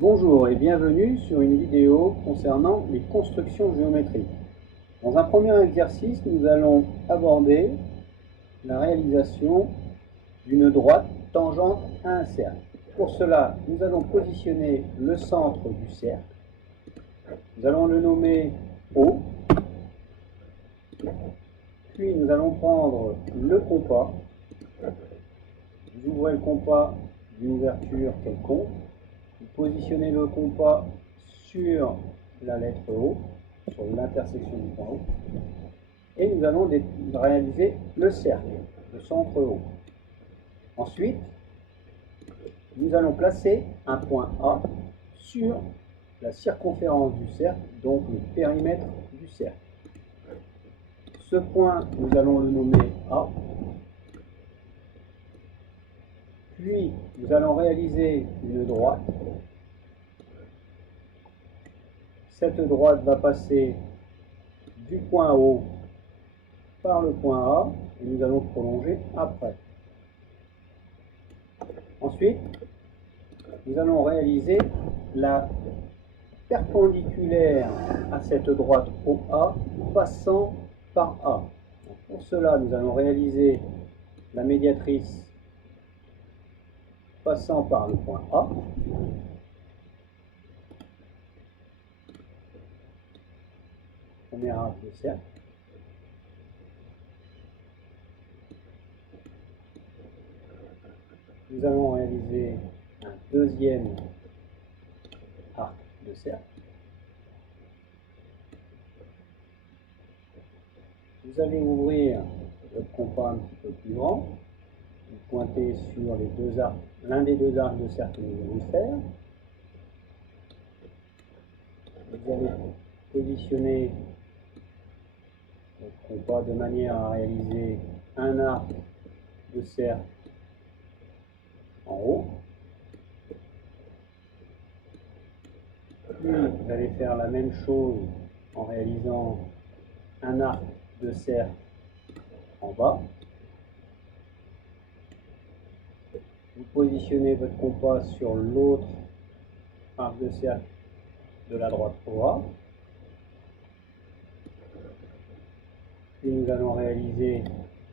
Bonjour et bienvenue sur une vidéo concernant les constructions géométriques. Dans un premier exercice, nous allons aborder la réalisation d'une droite tangente à un cercle. Pour cela, nous allons positionner le centre du cercle. Nous allons le nommer O. Puis nous allons prendre le compas. Vous ouvrez le compas d'une ouverture quelconque. Vous positionnez le compas sur la lettre O, sur l'intersection du point O, et nous allons réaliser le cercle, le centre O. Ensuite, nous allons placer un point A sur la circonférence du cercle, donc le périmètre du cercle. Ce point, nous allons le nommer A. Puis, nous allons réaliser une droite. Cette droite va passer du point O par le point A et nous allons prolonger après. Ensuite, nous allons réaliser la perpendiculaire à cette droite OA passant par A. Pour cela, nous allons réaliser la médiatrice passant par le point A. Premier arc de cercle. Nous allons réaliser un deuxième arc de cercle. Vous allez ouvrir votre compas un petit peu plus grand. Vous pointez sur les deux arcs, l'un des deux arcs de cercle que nous allons faire. Vous allez positionner votre compas de manière à réaliser un arc de cercle en haut. Puis vous allez faire la même chose en réalisant un arc de cercle en bas. Vous positionnez votre compas sur l'autre arc de cercle de la droite OA. Puis nous allons réaliser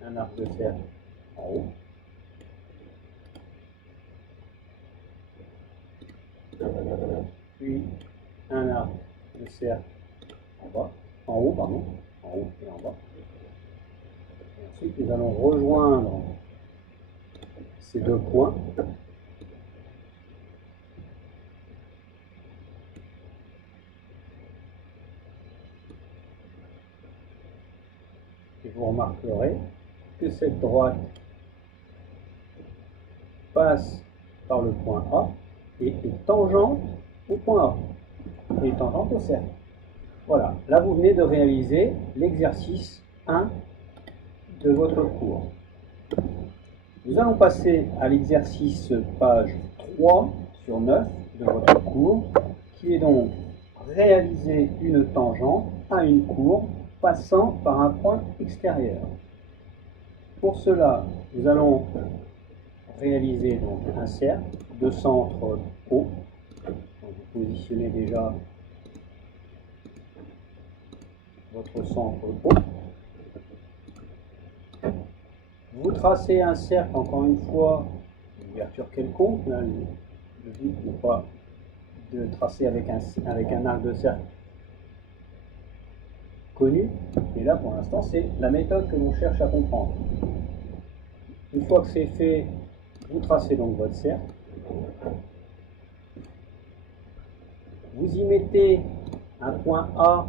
un arc de cercle en haut. Puis un arc de cercle en bas, en haut, pardon, en haut et en bas. Et ensuite, nous allons rejoindre ces deux points. Et vous remarquerez que cette droite passe par le point A et est tangente au point A, et tangente au cercle. Voilà, là vous venez de réaliser l'exercice 1 de votre cours. Nous allons passer à l'exercice page 3 sur 9 de votre cours, qui est donc réaliser une tangente à une courbe passant par un point extérieur. Pour cela, nous allons réaliser donc un cercle de centre O. Donc vous positionnez déjà votre centre O. Vous tracez un cercle, encore une fois, une ouverture quelconque. Là, le but n'est pas de tracer avec un arc de cercle connu, mais là pour l'instant c'est la méthode que l'on cherche à comprendre. Une fois que c'est fait, vous tracez donc votre cercle. Vous y mettez un point A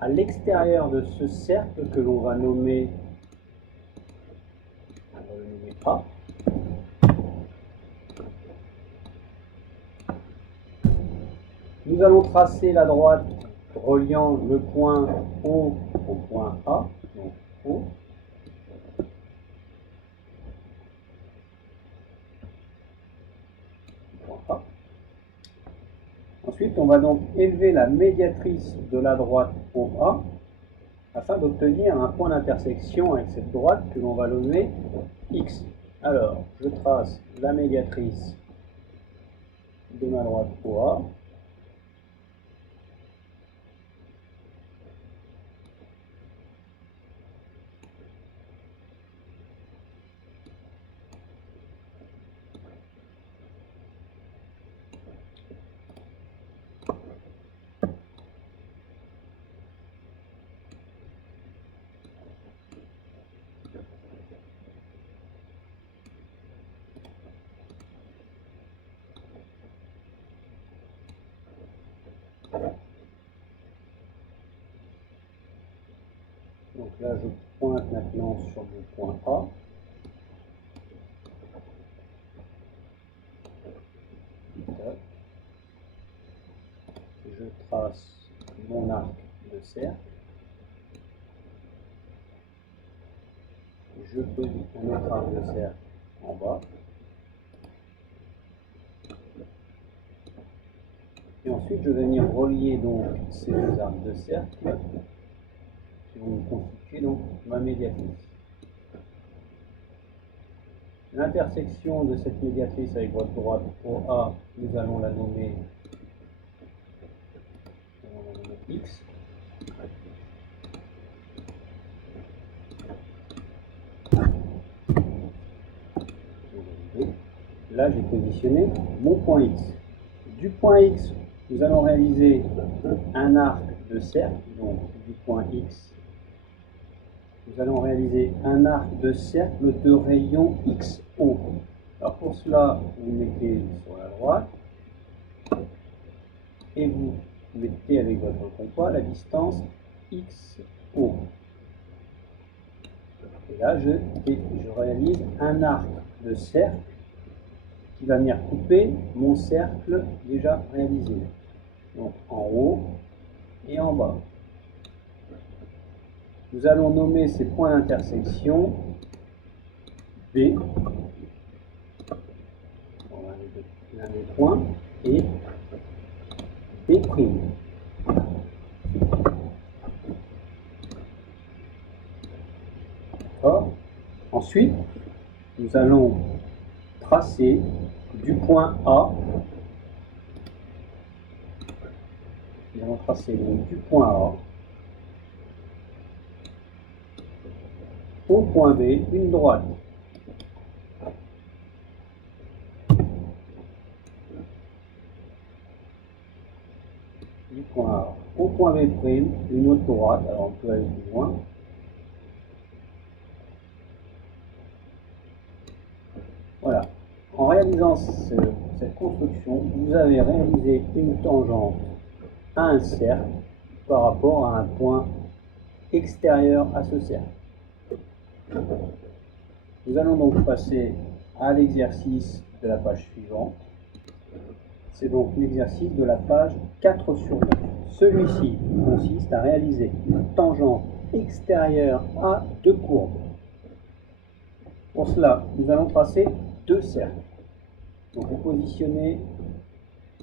à l'extérieur de ce cercle que l'on va nommer A. Nous allons tracer la droite reliant le point O au point A, donc O. Point A. Ensuite, on va donc élever la médiatrice de la droite OA afin d'obtenir un point d'intersection avec cette droite que l'on va nommer X. Alors, je trace la médiatrice de ma droite OA. Donc là, je pointe maintenant sur mon point A. Je trace mon arc de cercle. Je pose un autre arc de cercle en bas. Et ensuite, je vais venir relier donc ces deux arcs de cercle qui vont constituer donc ma médiatrice. L'intersection de cette médiatrice avec votre droite OA, nous allons la nommer X. Là, j'ai positionné mon point X. Du point X, nous allons réaliser un arc de cercle, donc du point X, nous allons réaliser un arc de cercle de rayon XO. Alors pour cela, vous mettez sur la droite et vous mettez avec votre compas la distance XO. Et là, je réalise un arc de cercle qui va venir couper mon cercle déjà réalisé. Donc en haut et en bas. Nous allons nommer ces points d'intersection B, l'un des points, et B'. D'accord. Ensuite, nous allons tracer du point A, nous allons tracer donc du point A au point B une droite. Du point A au point B', une autre droite, alors on peut aller plus loin. Voilà. En réalisant cette construction, vous avez réalisé une tangente à un cercle par rapport à un point extérieur à ce cercle. Nous allons donc passer à l'exercice de la page suivante. C'est donc l'exercice de la page 4 sur 9. Celui-ci consiste à réaliser une tangente extérieure à deux courbes. Pour cela, nous allons tracer deux cercles. Donc vous positionnez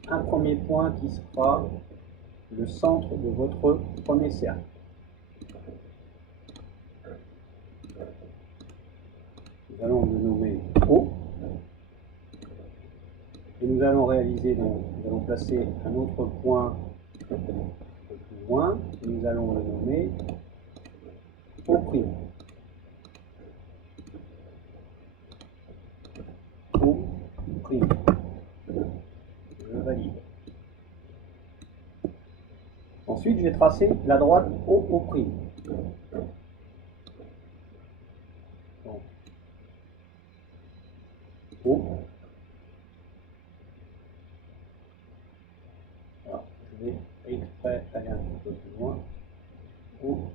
un premier point qui sera le centre de votre premier cercle. Nous allons le nommer O. Et nous allons réaliser, donc, nous allons placer un autre point un peu plus loin. Et nous allons le nommer O'. O'. Je valide. Ensuite, je vais tracer la droite OO'. Donc, O. Voilà, je vais exprès aller un petit peu plus loin. O'.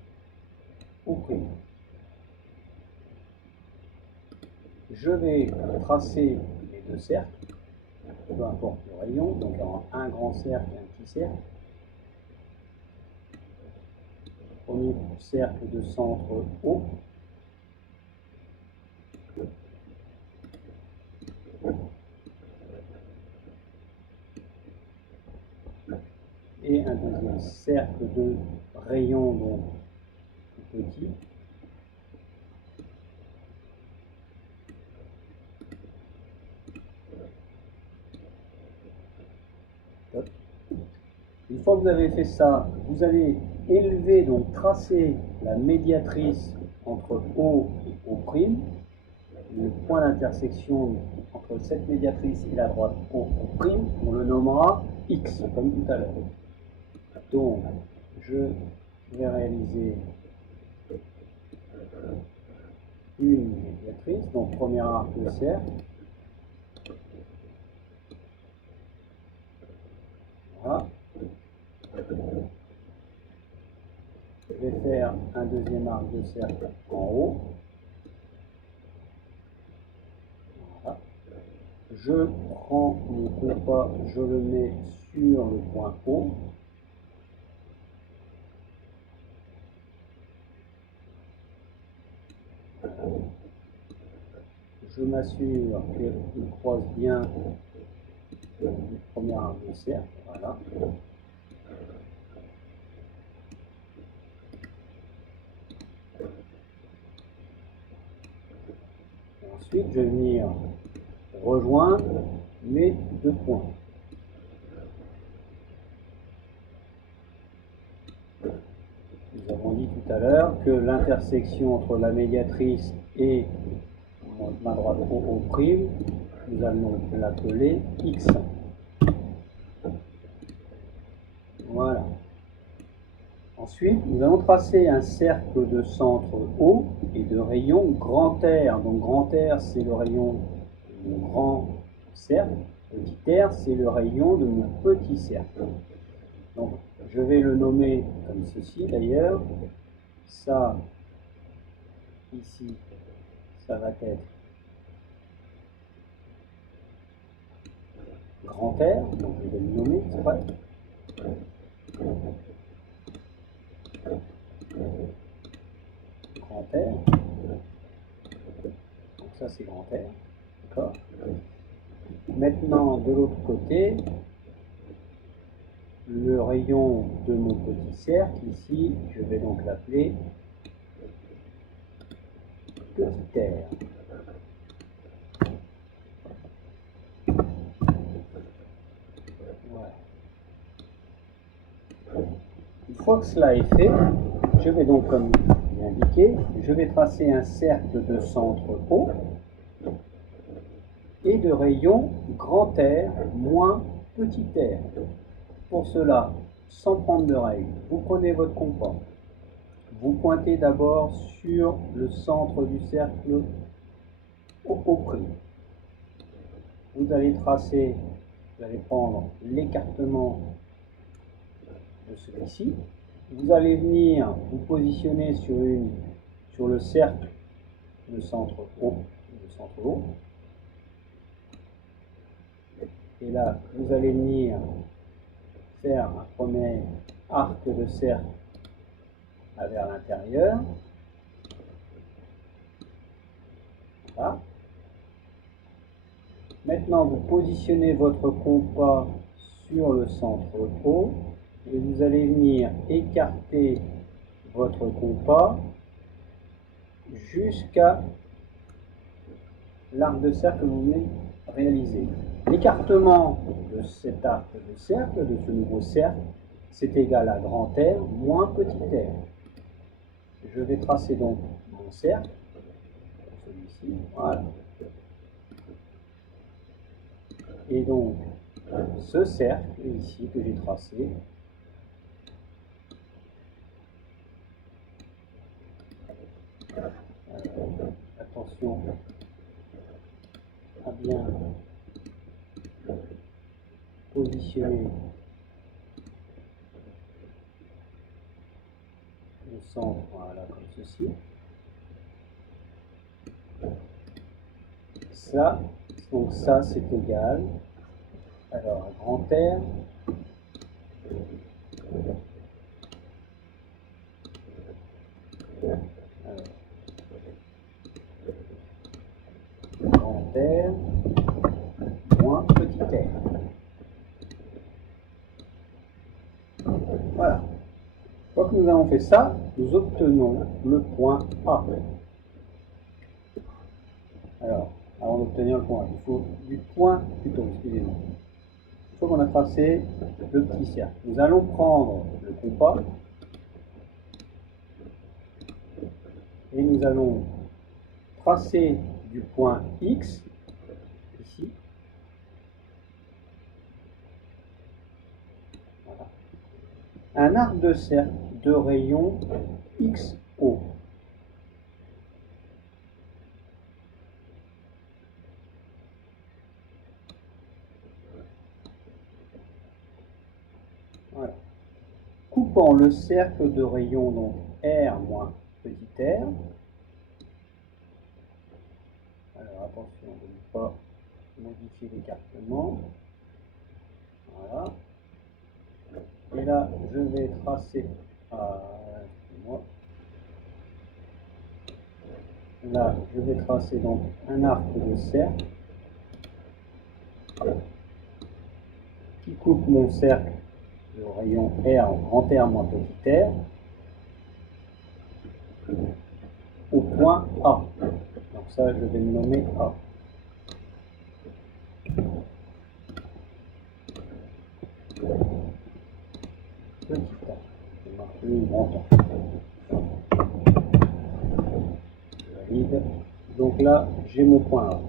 Je vais tracer les deux cercles, peu importe le rayon, donc un grand cercle et un petit cercle. Premier cercle de centre O. Et un deuxième cercle de rayon, donc tout petit. Hop. Une fois que vous avez fait ça, vous allez élever, donc tracer la médiatrice entre O et O', le point d'intersection entre cette médiatrice et la droite O', on le nommera X, comme tout à l'heure. Donc, je vais réaliser une médiatrice, donc premier arc de cercle. Voilà. Je vais faire un deuxième arc de cercle en haut. Voilà. Je prends mon compas, je le mets sur le point O. Je m'assure qu'il croise bien le premier arc de cercle. Voilà. Ensuite, je vais venir rejoindre mes deux points. Nous avons dit tout à l'heure que l'intersection entre la médiatrice et ma droite O', nous allons l'appeler X. Voilà. Ensuite, nous allons tracer un cercle de centre O et de rayon grand R. Donc grand R, c'est le rayon de mon grand cercle. Petit r, c'est le rayon de mon petit cercle. Donc, je vais le nommer comme ceci d'ailleurs. Ça, ici, ça va être grand R. Donc, je vais le nommer, c'est vrai. Grand R. Donc, ça, c'est grand R. D'accord. Maintenant, de l'autre côté, le rayon de mon petit cercle, ici, je vais donc l'appeler petit r. Voilà. Une fois que cela est fait, je vais donc, comme il est indiqué, je vais tracer un cercle de centre O et de rayon grand R moins petit r. Pour cela, sans prendre de règle, vous prenez votre compas, vous pointez d'abord sur le centre du cercle O'. Vous allez tracer, vous allez prendre l'écartement de celui-ci. Vous allez venir vous positionner sur le cercle de centre O. Et là, vous allez venir faire un premier arc de cercle vers l'intérieur. Voilà. Maintenant, vous positionnez votre compas sur le centre O et vous allez venir écarter votre compas jusqu'à l'arc de cercle que vous venez réaliser. L'écartement de cet arc de cercle, de ce nouveau cercle, c'est égal à grand R moins petit r. Je vais tracer donc mon cercle, celui-ci, voilà. Et donc, ce cercle ici que j'ai tracé, attention à bien positionner le centre, voilà, comme ceci. Ça, donc ça c'est égal. Alors, un grand R. Alors, grand R moins petit r. Voilà. Une fois que nous avons fait ça, nous obtenons le point A. Alors, avant d'obtenir le point A, il faut du point, plutôt, excusez-moi. Il fois qu'on a tracé le petit cercle, nous allons prendre le compas et nous allons tracer du point X, ici, voilà, un arc de cercle de rayon XO. Voilà. Coupant le cercle de rayon, donc R moins petit r. Alors attention de ne pas modifier l'écartement. Voilà. Et là, je vais tracer. Excusez-moi. Là, je vais tracer donc un arc de cercle qui coupe mon cercle de rayon R, grand R moins petit r, au point A. Donc ça, je vais le nommer A. Petit A. Je marque le grand A. Je valide. Donc là, j'ai mon point A.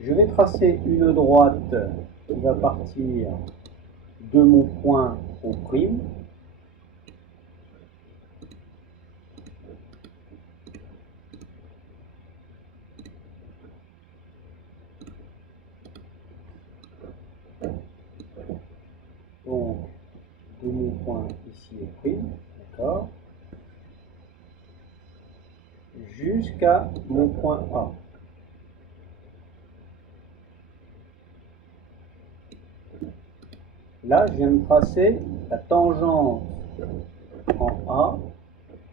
Je vais tracer une droite qui va partir de mon point au prime. Donc, de mon point ici au prime, d'accord, jusqu'à mon point A. Là, je viens de tracer la tangente en A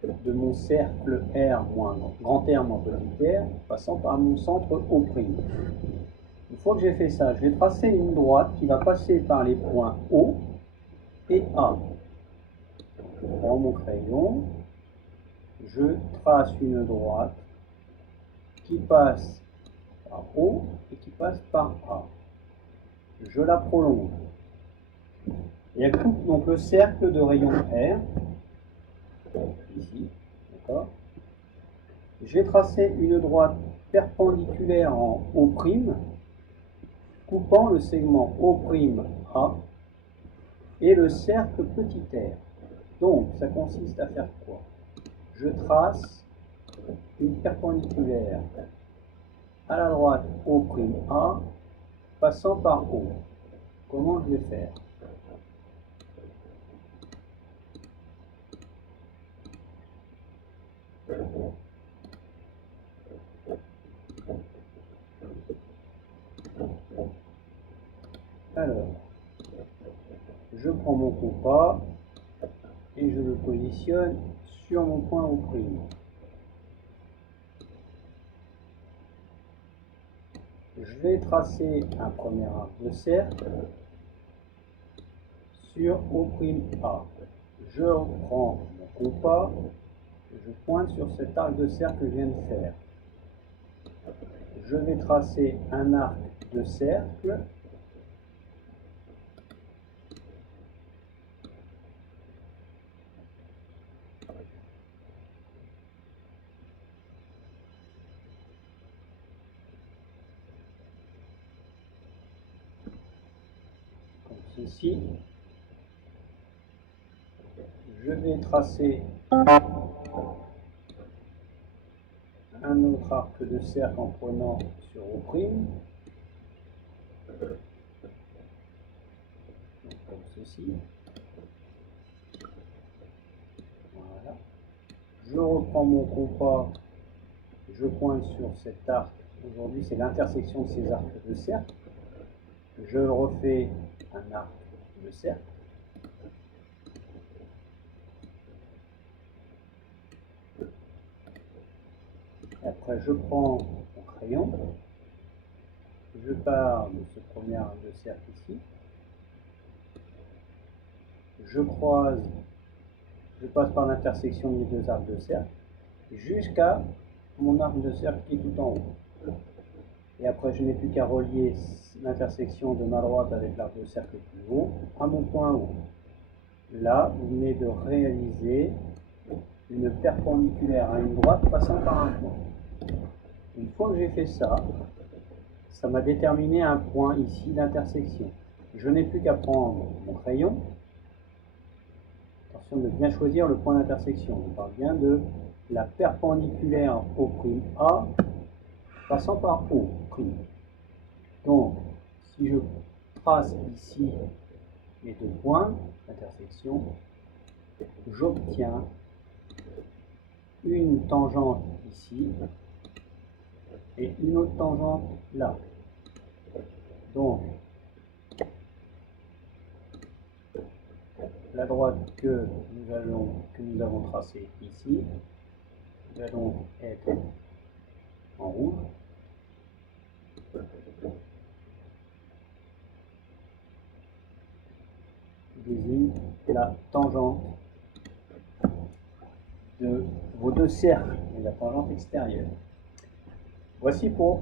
de mon cercle R moins grand R moins petit r, passant par mon centre O'. Une fois que j'ai fait ça, je vais tracer une droite qui va passer par les points O et A. Je prends mon crayon, je trace une droite qui passe par O et qui passe par A. Je la prolonge. Et elle coupe donc le cercle de rayon R, ici, d'accord. Je vais tracer une droite perpendiculaire en O', coupant le segment O'A et le cercle petit r. Donc, ça consiste à faire quoi? Je trace une perpendiculaire à la droite O'A, passant par O. Comment je vais faire? Alors, je prends mon compas et je le positionne sur mon point O'. Je vais tracer un premier arc de cercle sur O'A. Je reprends mon compas, je pointe sur cet arc de cercle que je viens de faire. Je vais tracer un arc de cercle comme ceci. Je vais tracer un autre arc de cercle en prenant sur O', comme ceci. Voilà. Je reprends mon compas, je pointe sur cet arc. Aujourd'hui, c'est l'intersection de ces arcs de cercle. Je refais un arc de cercle. Après, je prends mon crayon, je pars de ce premier arc de cercle ici, je croise, je passe par l'intersection des deux arcs de cercle, jusqu'à mon arc de cercle qui est tout en haut. Et après, je n'ai plus qu'à relier l'intersection de ma droite avec l'arc de cercle plus haut à mon point haut. Là, vous venez de réaliser une perpendiculaire à une droite passant par un point. Une fois que j'ai fait ça, ça m'a déterminé un point ici d'intersection. Je n'ai plus qu'à prendre mon crayon. Attention de bien choisir le point d'intersection. On parle bien de la perpendiculaire au prime A passant par O prime. Donc, si je trace ici les deux points d'intersection, j'obtiens une tangente ici et une autre tangente là. Donc, la droite que nous avons tracée ici va donc être en rouge. Désigne la tangente de vos deux cercles et la tangente extérieure. Voici pour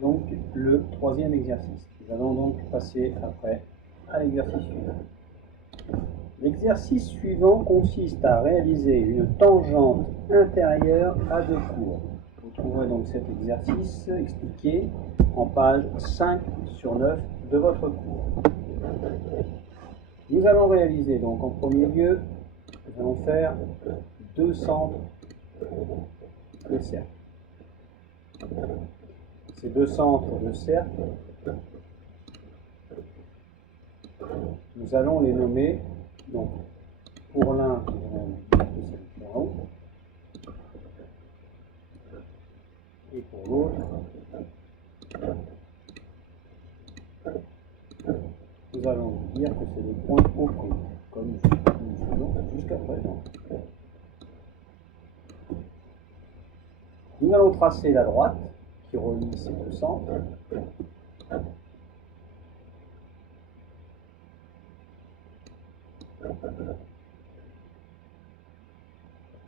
donc le troisième exercice. Nous allons donc passer après à l'exercice suivant. L'exercice suivant consiste à réaliser une tangente intérieure à deux cours. Vous trouverez donc cet exercice expliqué en page 5 sur 9 de votre cours. Nous allons réaliser donc en premier lieu, nous allons faire deux centres de cercle. Ces deux centres de cercle, nous allons les nommer, donc pour l'un, nous allons dire que c'est le point haut, et pour l'autre, nous allons dire que c'est le point au prime, comme nous faisons jusqu'à présent. Nous allons tracer la droite qui relie ces deux centres.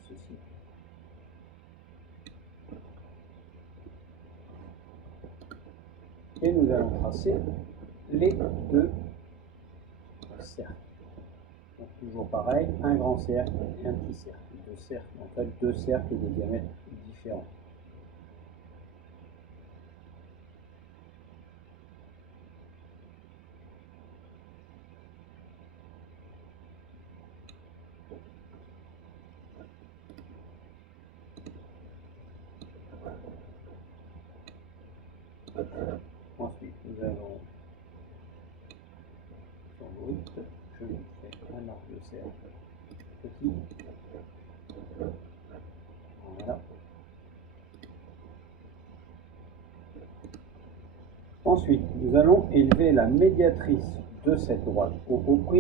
Ceci. Et nous allons tracer les deux cercles. Donc toujours pareil, un grand cercle et un petit cercle. Deux cercles, en fait deux cercles de diamètre différents. Ensuite, nous allons sur l'autre, je lui fais un arc de cercle petit. Voilà. Ensuite, nous allons élever la médiatrice de cette droite au O'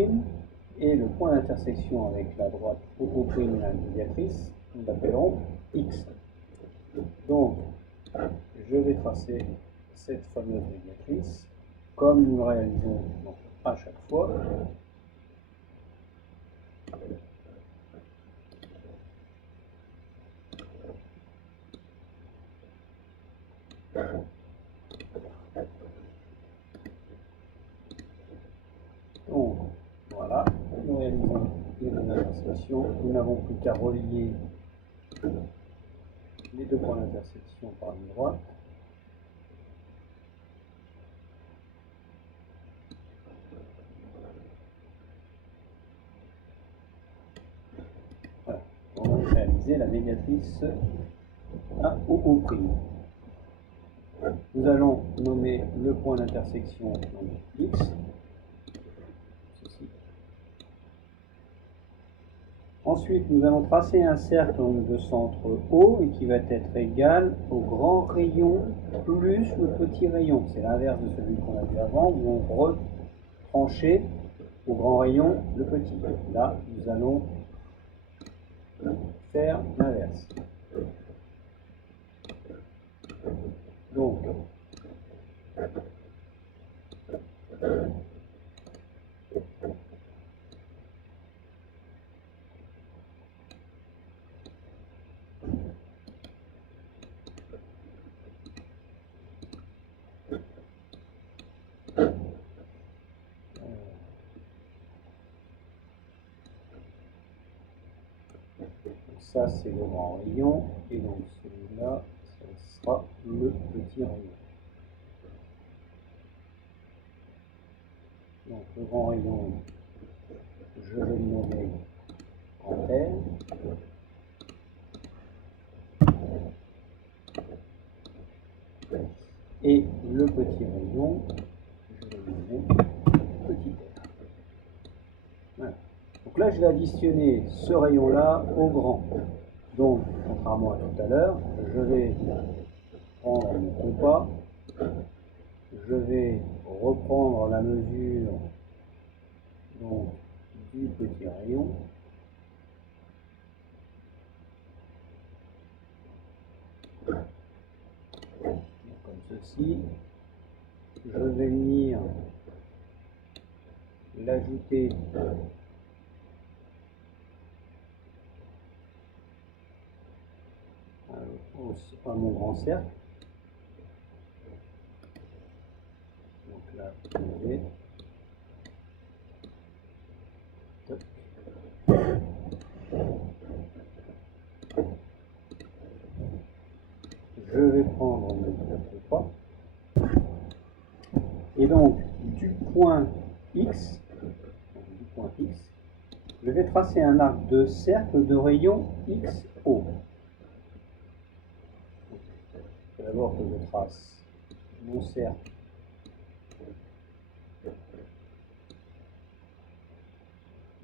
et le point d'intersection avec la droite au O' et la médiatrice, nous l'appellerons X. Donc, je vais tracer cette fameuse médiatrice comme nous le réalisons donc, à chaque fois. Donc, voilà, nous réalisons les deux intersections. Nous n'avons plus qu'à relier les deux points d'intersection par une droite. Voilà, on va réaliser la médiatrice à O'. Nous allons nommer le point d'intersection X. Ceci. Ensuite, nous allons tracer un cercle de centre O et qui va être égal au grand rayon plus le petit rayon. C'est l'inverse de celui qu'on a vu avant où on retranchait au grand rayon le petit. Là, nous allons faire l'inverse. Donc, ça c'est le grand rayon, et donc celui-là, ça sera le petit rayon. Donc le grand rayon, je vais le nommer grand R. Et le petit rayon, je vais le nommer petit R. Voilà. Donc là, je vais additionner ce rayon-là au grand. Donc, contrairement à tout à l'heure, je vais prendre mon compas, je vais reprendre la mesure donc, du petit rayon. Comme ceci. Je vais venir l'ajouter à mon grand cercle. Donc là, je vais prendre mon compas. Et donc, du point X, je vais tracer un arc de cercle de rayon XO. Il faut d'abord que je trace mon cercle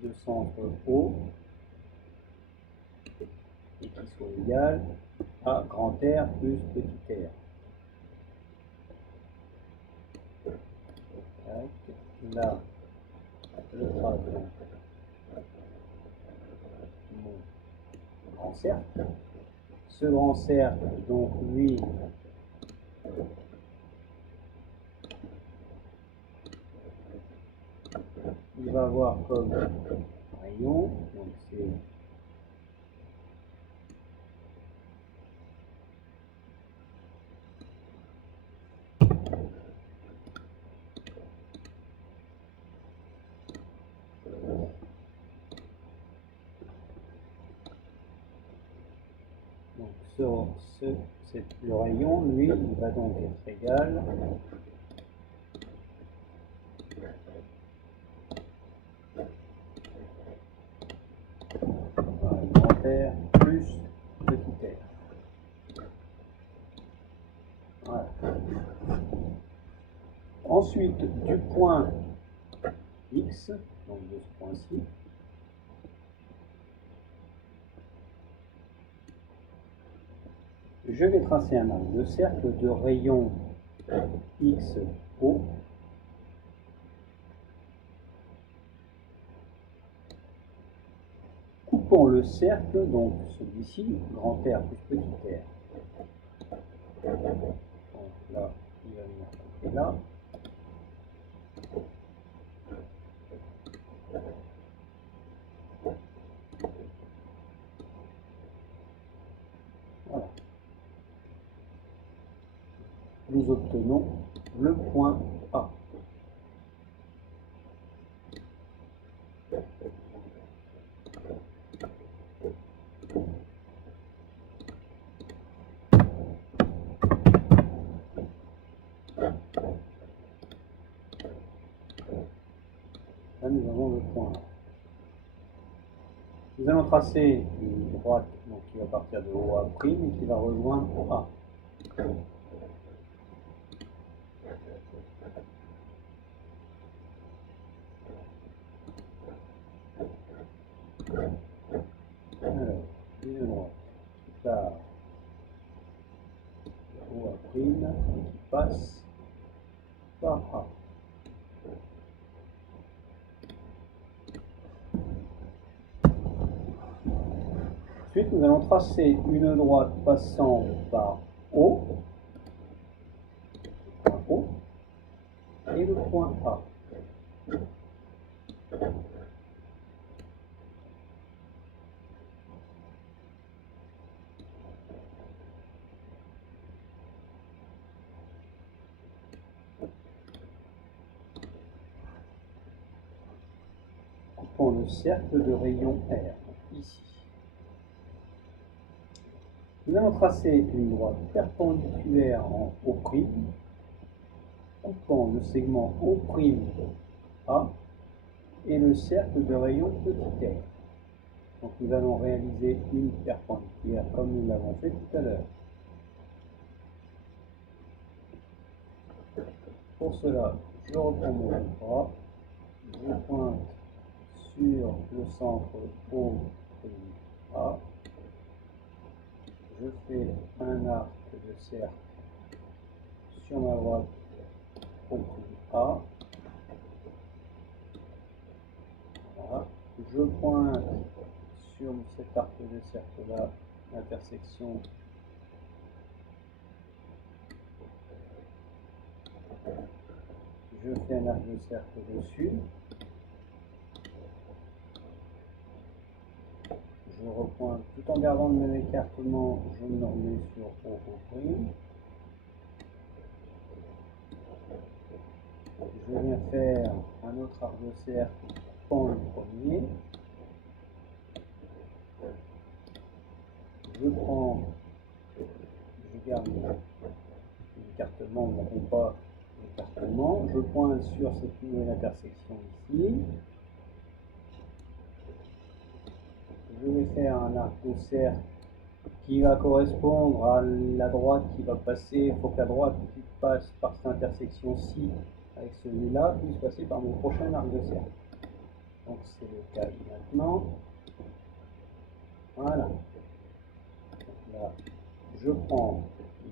de centre O et qui soit égal à grand R plus petit r. Là, je trace mon grand cercle. Ce grand cercle, donc lui, il va avoir comme rayon, donc c'est le rayon, lui, il va donc être égal à grand R plus petit r. Voilà. Ensuite, du point X, donc de ce point-ci, je vais tracer un arc de cercle de rayon XO. Coupant le cercle, donc celui-ci, grand R plus petit r. Donc là, il va venir couper là. Voilà. Nous obtenons le point A. Là, nous avons le point A. Nous allons tracer une droite donc, qui va partir de OA' et qui va rejoindre A. Alors, une droite qui part de OA' et qui passe par A. Ensuite, nous allons tracer une droite passant par O, le point O, et le point A. Coupant le cercle de rayon R, ici. Nous allons tracer une droite perpendiculaire en O', coupant le segment O'A et le cercle de rayon petit r. Donc nous allons réaliser une perpendiculaire comme nous l'avons fait tout à l'heure. Pour cela, je reprends mon bras, je pointe sur le centre O'A, je fais un arc de cercle sur ma droite O'A. Voilà. Je pointe sur cet arc de cercle là, l'intersection je fais un arc de cercle dessus, je repointe tout en gardant le même écartement, je me remets sur O', je viens faire un autre arc de cercle pour le premier, je prends, je garde l'écartement, non pas l'écartement, je pointe sur cette nouvelle intersection ici, je vais faire un arc de cercle qui va correspondre à la droite qui va passer. Il faut que la droite qui passe par cette intersection-ci avec celui-là puisse passer par mon prochain arc de cercle. Donc c'est le cas maintenant. Voilà. Donc là, je prends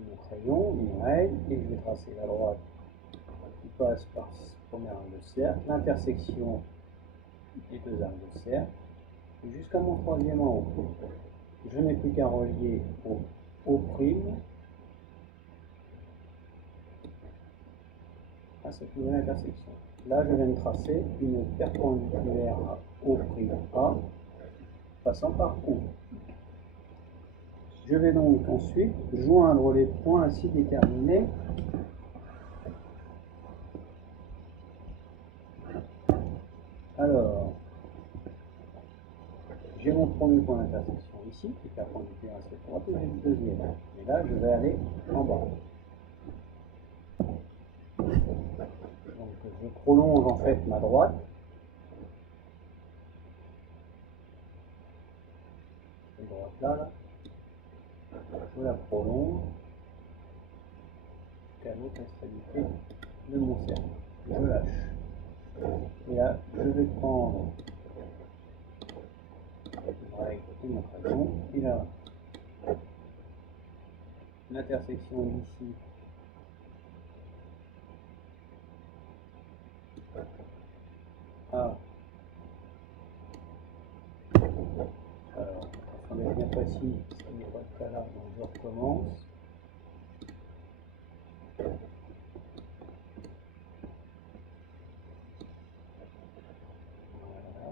mon crayon, une règle, et je vais tracer la droite qui passe par ce premier arc de cercle, l'intersection des deux arcs de cercle, jusqu'à mon troisième en haut. Je n'ai plus qu'à relier au O' à cette nouvelle intersection. Là, je viens de tracer une perpendiculaire à O'A, passant par O. Je vais donc ensuite joindre les points ainsi déterminés. Alors, j'ai mon premier point d'intersection ici, qui est perpendiculaire à cette droite, et j'ai le deuxième. Et là, je vais aller en bas. Donc, je prolonge en fait ma droite. Cette droite-là, je la prolonge jusqu'à l'autre extrémité de mon cercle. Je lâche. Et là, je vais prendre une règle et mon crayon. Et là, l'intersection d'ici à. Alors, afin d'être bien précis, ce n'est pas le cas là, donc je recommence. Voilà.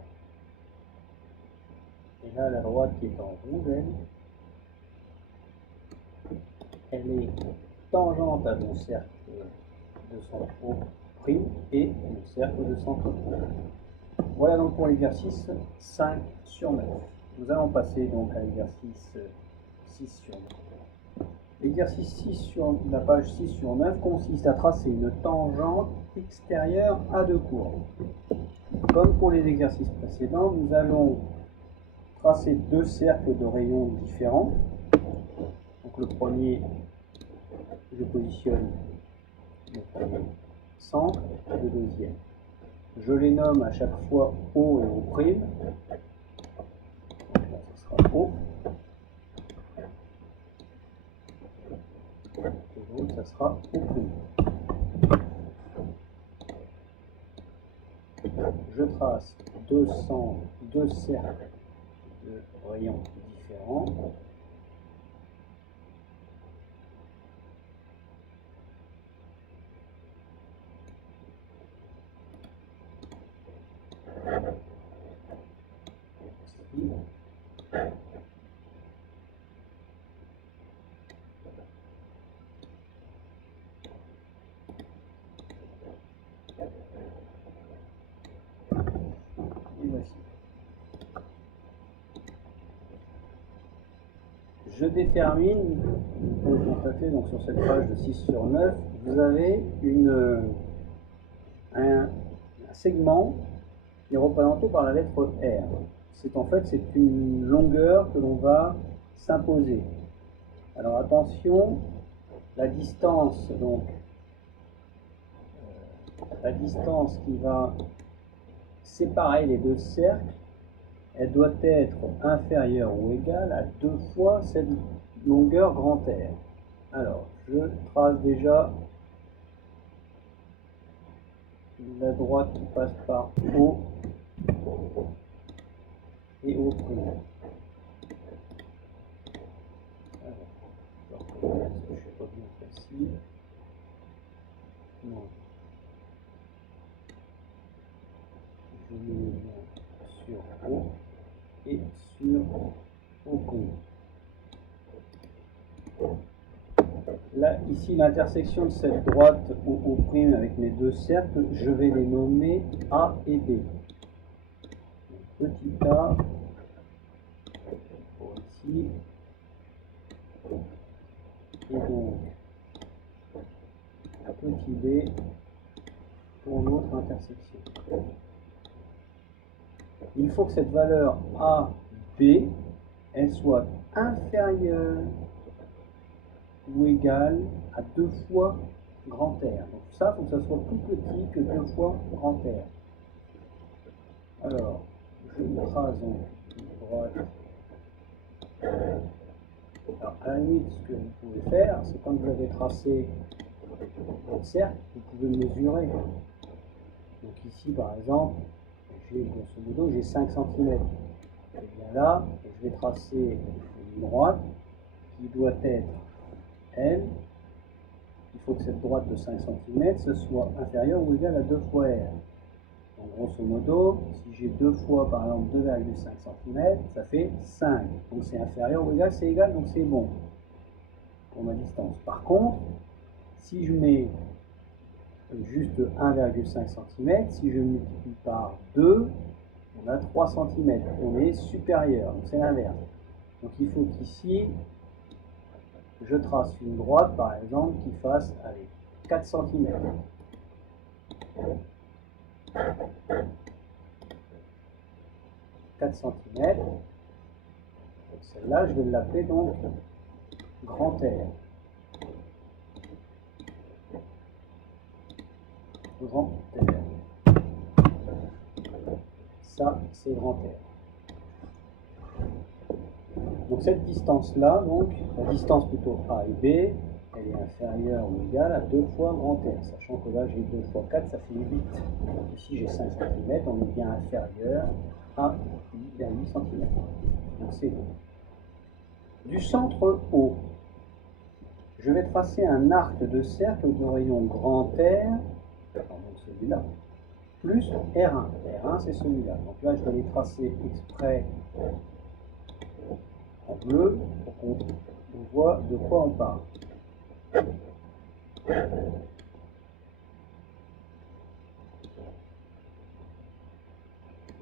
Et là, la droite qui est en rouge, elle est tangente à mon cercle de centre O' et mon cercle de centre O. Voilà donc pour l'exercice 5 sur 9. Nous allons passer donc à l'exercice 6 sur 9. L'exercice 6 sur la page 6 sur 9 consiste à tracer une tangente extérieure à deux courbes. Comme pour les exercices précédents, nous allons tracer deux cercles de rayons différents. Donc le premier, je positionne le premier centre, le deuxième. Je les nomme à chaque fois O et O'. Donc là, ce sera O. Et l'autre, ça sera O'. Je trace deux cercles de rayons différents. Et voici. je détermine, vous pouvez le constater donc, sur cette page de 6 sur 9, vous avez un segment qui est représenté par la lettre R. C'est en fait une longueur que l'on va s'imposer. Alors attention, la distance donc la distance qui va séparer les deux cercles, elle doit être inférieure ou égale à 2 fois cette longueur grand R. Alors, je trace déjà la droite qui passe par O et O'. Alors, je ne suis pas bien précis. Non. Je mets bien sur O et sur O'. Là, ici, l'intersection de cette droite O' avec mes deux cercles, je vais les nommer A et B. Petit A pour ici, et donc petit B pour l'autre intersection. Il faut que cette valeur A, B, elle soit inférieure ou égale à 2 fois grand R. Donc ça, il faut que ça soit plus petit que 2 fois grand R. Alors, je trace donc une droite. Alors, à la limite, ce que vous pouvez faire, c'est quand vous avez tracé votre cercle, vous pouvez mesurer. Donc ici, par exemple, j'ai grosso modo, j'ai 5 cm. Et bien là, je vais tracer une droite qui doit être L. Il faut que cette droite de 5 cm ce soit inférieure ou égale à 2 fois R. Donc grosso modo, si j'ai 2 fois par exemple 2,5 cm, ça fait 5. Donc c'est inférieur ou égal, c'est égal, donc c'est bon pour ma distance. Par contre, si je mets juste 1,5 cm, si je multiplie par 2, on a 3 cm. On est supérieur, donc c'est l'inverse. Donc il faut qu'ici, je trace une droite, par exemple, qui fasse allez, 4 cm. Celle-là, je vais l'appeler donc grand R. Grand R. Ça, c'est grand R. Donc cette distance-là, donc la distance plutôt A et B, elle est inférieure ou égale à 2 fois grand R, sachant que là j'ai 2 fois 4, ça fait 8. Donc ici j'ai 5 cm, on est bien inférieur à 8,8 cm. Donc c'est bon. Du centre O, je vais tracer un arc de cercle de rayon grand R, donc celui-là, plus R1. R1 c'est celui-là. Donc là je vais les tracer exprès en bleu pour qu'on voit de quoi on parle.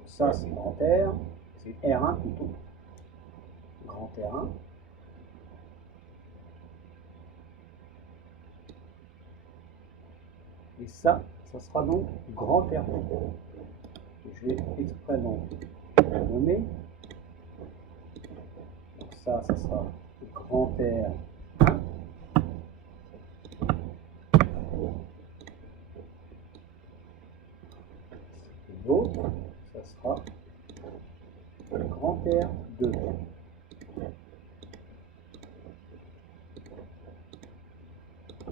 Ça c'est grand R, c'est R1 plutôt. Grand R1. Et ça sera donc grand R2. Je vais exprès donc le nommer. Donc ça sera grand R1. L'autre, ça sera grand R2.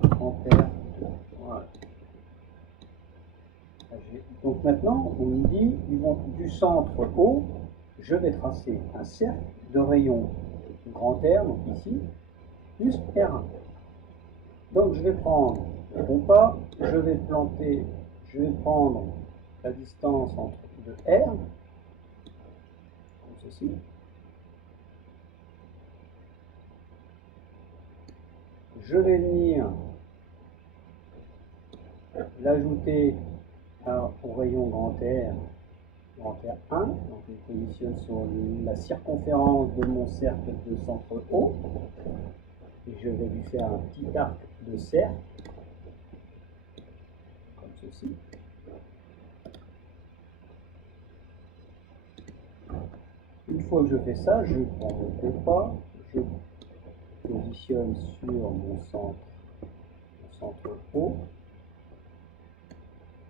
Grand R2. Voilà. Donc maintenant, on nous dit, du centre O, je vais tracer un cercle de rayon grand R, donc ici, plus R1. Donc je vais prendre le compas, je vais prendre la distance entre de R, comme ceci. Je vais venir l'ajouter au rayon grand R grand R1. Donc je me positionne sur la circonférence de mon cercle de centre O. Et je vais lui faire un petit arc de cercle, comme ceci. Une fois que je fais ça, je prends mon compas, je positionne sur mon centre O.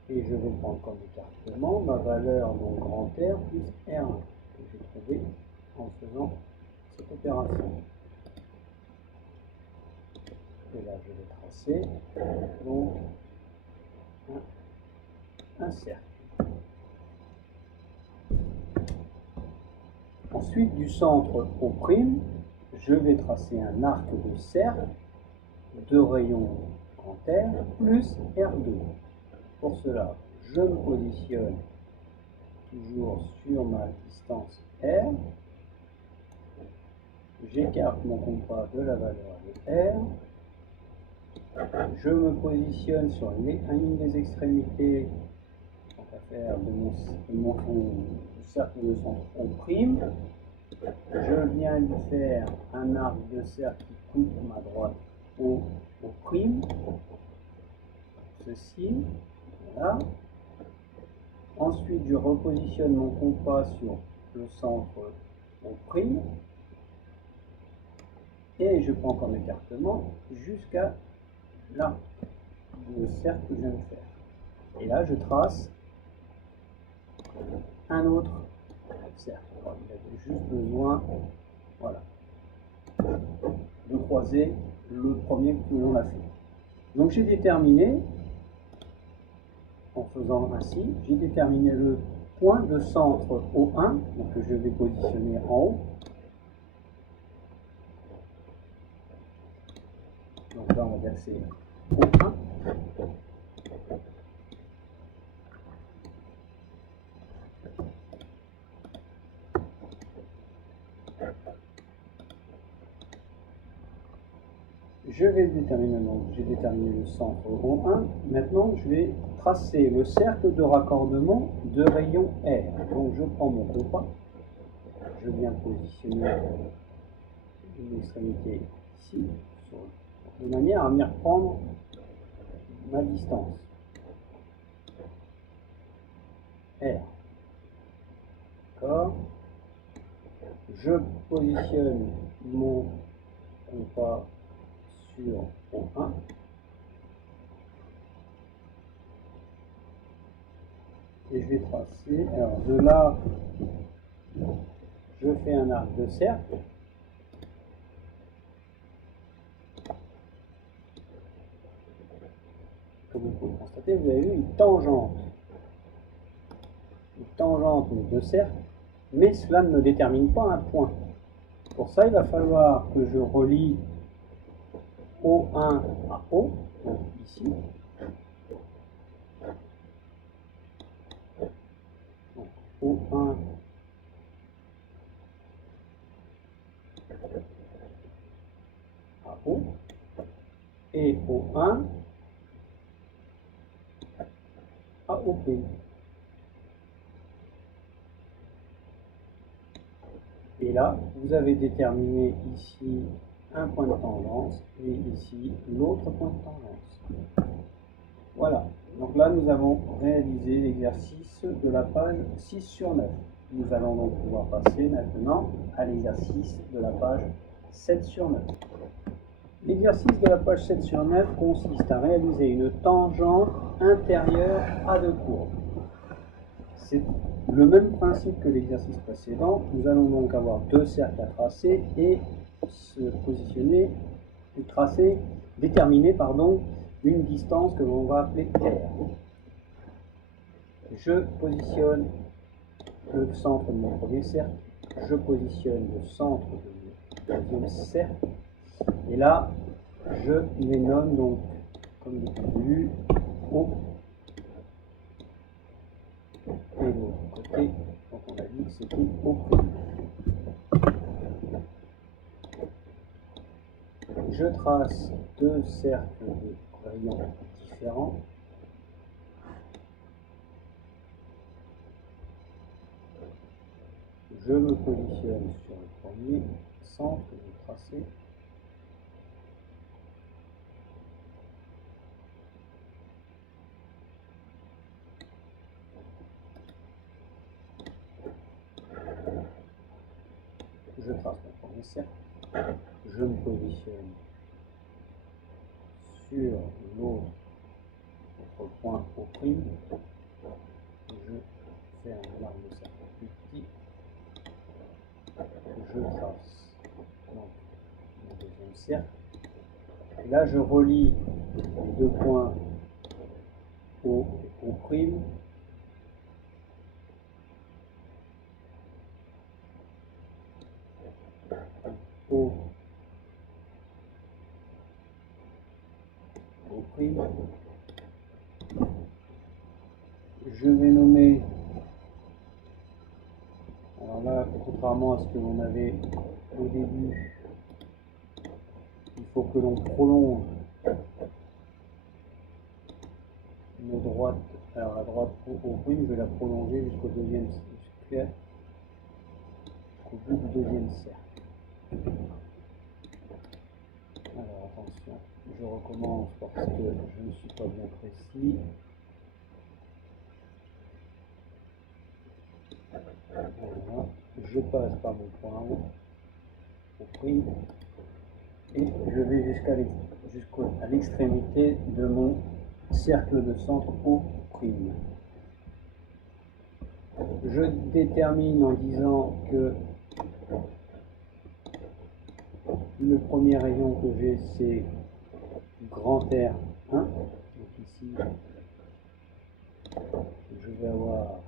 Et je vais prendre comme écartement ma valeur, donc grand R plus R1, que j'ai trouvé en faisant cette opération. Et là, je vais tracer donc un cercle. Ensuite, du centre au prime, je vais tracer un arc de cercle de rayon grand R plus R2. Pour cela, je me positionne toujours sur ma distance R, j'écarte mon compas de la valeur de R, je me positionne sur une des extrémités à faire de mon cercle de centre au prime, je viens lui faire un arc de cercle qui coupe ma droite au prime, ceci, voilà. Ensuite, je repositionne mon compas sur le centre au prime et je prends comme écartement jusqu'à là, le cercle que je viens de faire. Et là, je trace un autre cercle. Alors, il a juste besoin, voilà, de croiser le premier que l'on a fait. Donc, j'ai déterminé, en faisant ainsi, j'ai déterminé le point de centre O1, donc que je vais positionner en haut. Donc là, on va dire que c'est O1. Je vais déterminer, donc j'ai déterminé le centre O1. Maintenant, je vais tracer le cercle de raccordement de rayon R. Donc je prends mon compas, je viens positionner une extrémité ici, de manière à m'y reprendre ma distance R. D'accord. Je positionne mon compas sur O1. Et je vais tracer, alors de là, je fais un arc de cercle. Comme vous pouvez le constater, vous avez eu une tangente entre deux cercles, mais cela ne détermine pas un point. Pour ça, il va falloir que je relie O1 à O, donc ici. Donc, O1 à O, et O1 à OP. Et là, vous avez déterminé ici un point de tangence et ici l'autre point de tangence. Voilà. Donc là, nous avons réalisé l'exercice de la page 6 sur 9. Nous allons donc pouvoir passer maintenant à l'exercice de la page 7 sur 9. L'exercice de la page 7 sur 9 consiste à réaliser une tangente intérieure à deux courbes. C'est le même principe que l'exercice précédent. Nous allons donc avoir deux cercles à tracer et se positionner, déterminer une distance que l'on va appeler R. Je positionne le centre de mon premier cercle, je positionne le centre de mon deuxième cercle, et là, je les nomme donc, comme depuis O et de l'autre côté, donc on a dit que c'était O'. Je trace deux cercles de rayons différents. je me positionne sur le premier centre, je vais tracer. Je trace mon premier cercle, je me positionne sur l'autre point au prime, je fais un arc de cercle plus petit, je trace donc mon deuxième cercle, et là je relie les deux points au prime, au prime. Je vais nommer, alors là, contrairement à ce que l'on avait au début, il faut que l'on prolonge nos droites. Alors la droite au prime, je vais la prolonger jusqu'au deuxième cercle, jusqu'au bout du deuxième cercle. Alors attention, je recommence parce que je ne suis pas bien précis. Voilà. Je passe par mon point haut, au prime, et je vais jusqu'à l'extrémité de mon cercle de centre au prime. Je détermine en disant que le premier rayon que j'ai, c'est grand R1. Donc ici, je vais avoir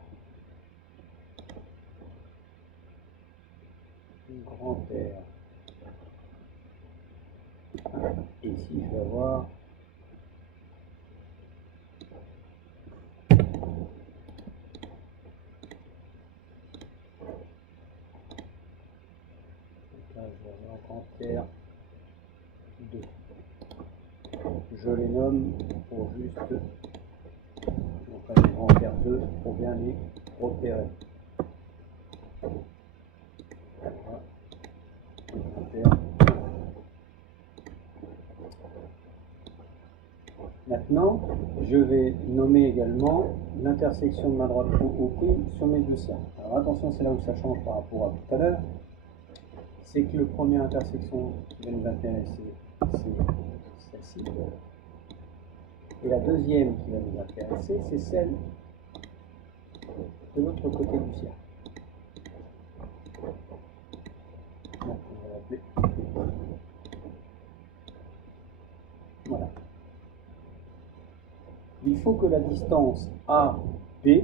grand R1. Et ici, je vais avoir grand R2. Je les nomme pour juste, donc un grand R2 pour bien les repérer. Voilà. Maintenant, je vais nommer également l'intersection de ma droite au prime sur mes deux cercles. Alors attention, c'est là où ça change par rapport à tout à l'heure. C'est que la première intersection qui va nous intéresser, c'est celle-ci. Et la deuxième qui va nous intéresser, c'est celle de l'autre côté du cercle. Donc, on va l'appeler. Voilà. Il faut que la distance AB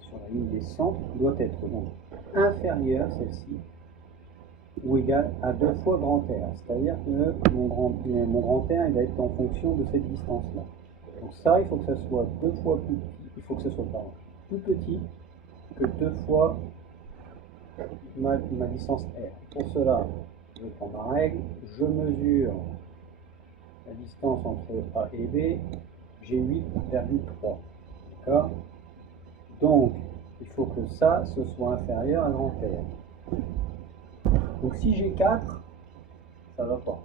sur la ligne des centres doit être donc inférieure, celle-ci, ou égale à 2 fois grand R. C'est-à-dire que mon grand R, il va être en fonction de cette distance-là. Donc ça, il faut que ça soit 2 fois plus petit, il faut que ça soit plus petit que 2 fois ma distance R. Pour cela, je prends ma règle, je mesure la distance entre A et B, j'ai 8,3. D'accord? Donc, il faut que ça, ce soit inférieur à grand R. Donc si j'ai 4, ça ne va pas.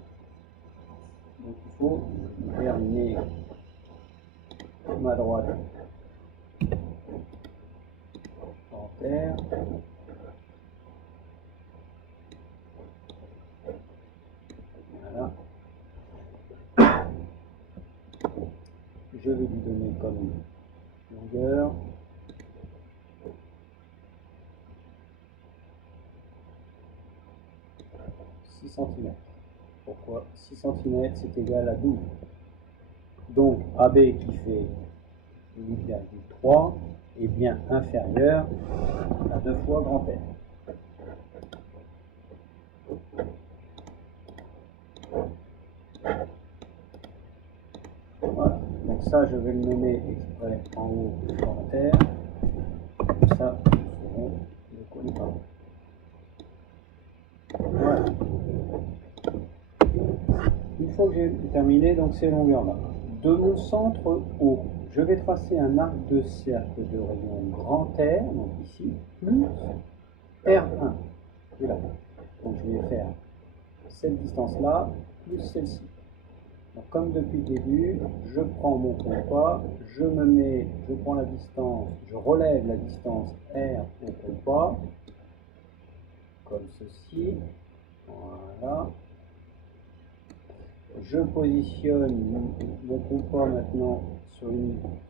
Donc il faut terminer ma droite grand R. Voilà. Je vais lui donner comme longueur 6 cm. Pourquoi 6 cm, c'est égal à 12. Donc AB qui fait 8,3 est bien inférieur à 2 fois grand R. Voilà. Donc ça, je vais le nommer exprès en haut grand R. Comme ça, nous serons le collimateur. Voilà. Une fois que j'ai terminé donc ces longueurs-là, de mon centre haut, je vais tracer un arc de cercle de rayon grand R, donc ici, plus R1. Et là. Donc je vais faire cette distance-là plus celle-ci. Donc comme depuis le début, je prends mon compas, je prends la distance, je relève la distance R au compas, comme ceci. Voilà. Je positionne mon compas maintenant sur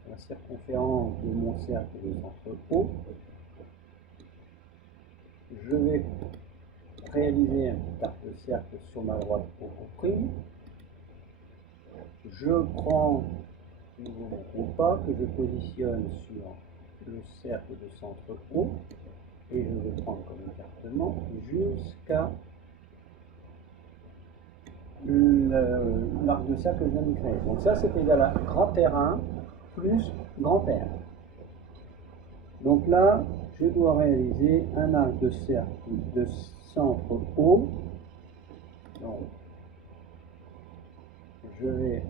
la circonférence de mon cercle de centre O. Je vais réaliser un petit arc de cercle sur ma droite O'. Je prends mon compas que je positionne sur le cercle de centre O et je vais prendre comme écartement jusqu'à l'arc de cercle que je viens de créer. Donc ça c'est égal à grand R1 plus grand R. Donc là, je dois réaliser un arc de cercle de centre O. Donc, je vais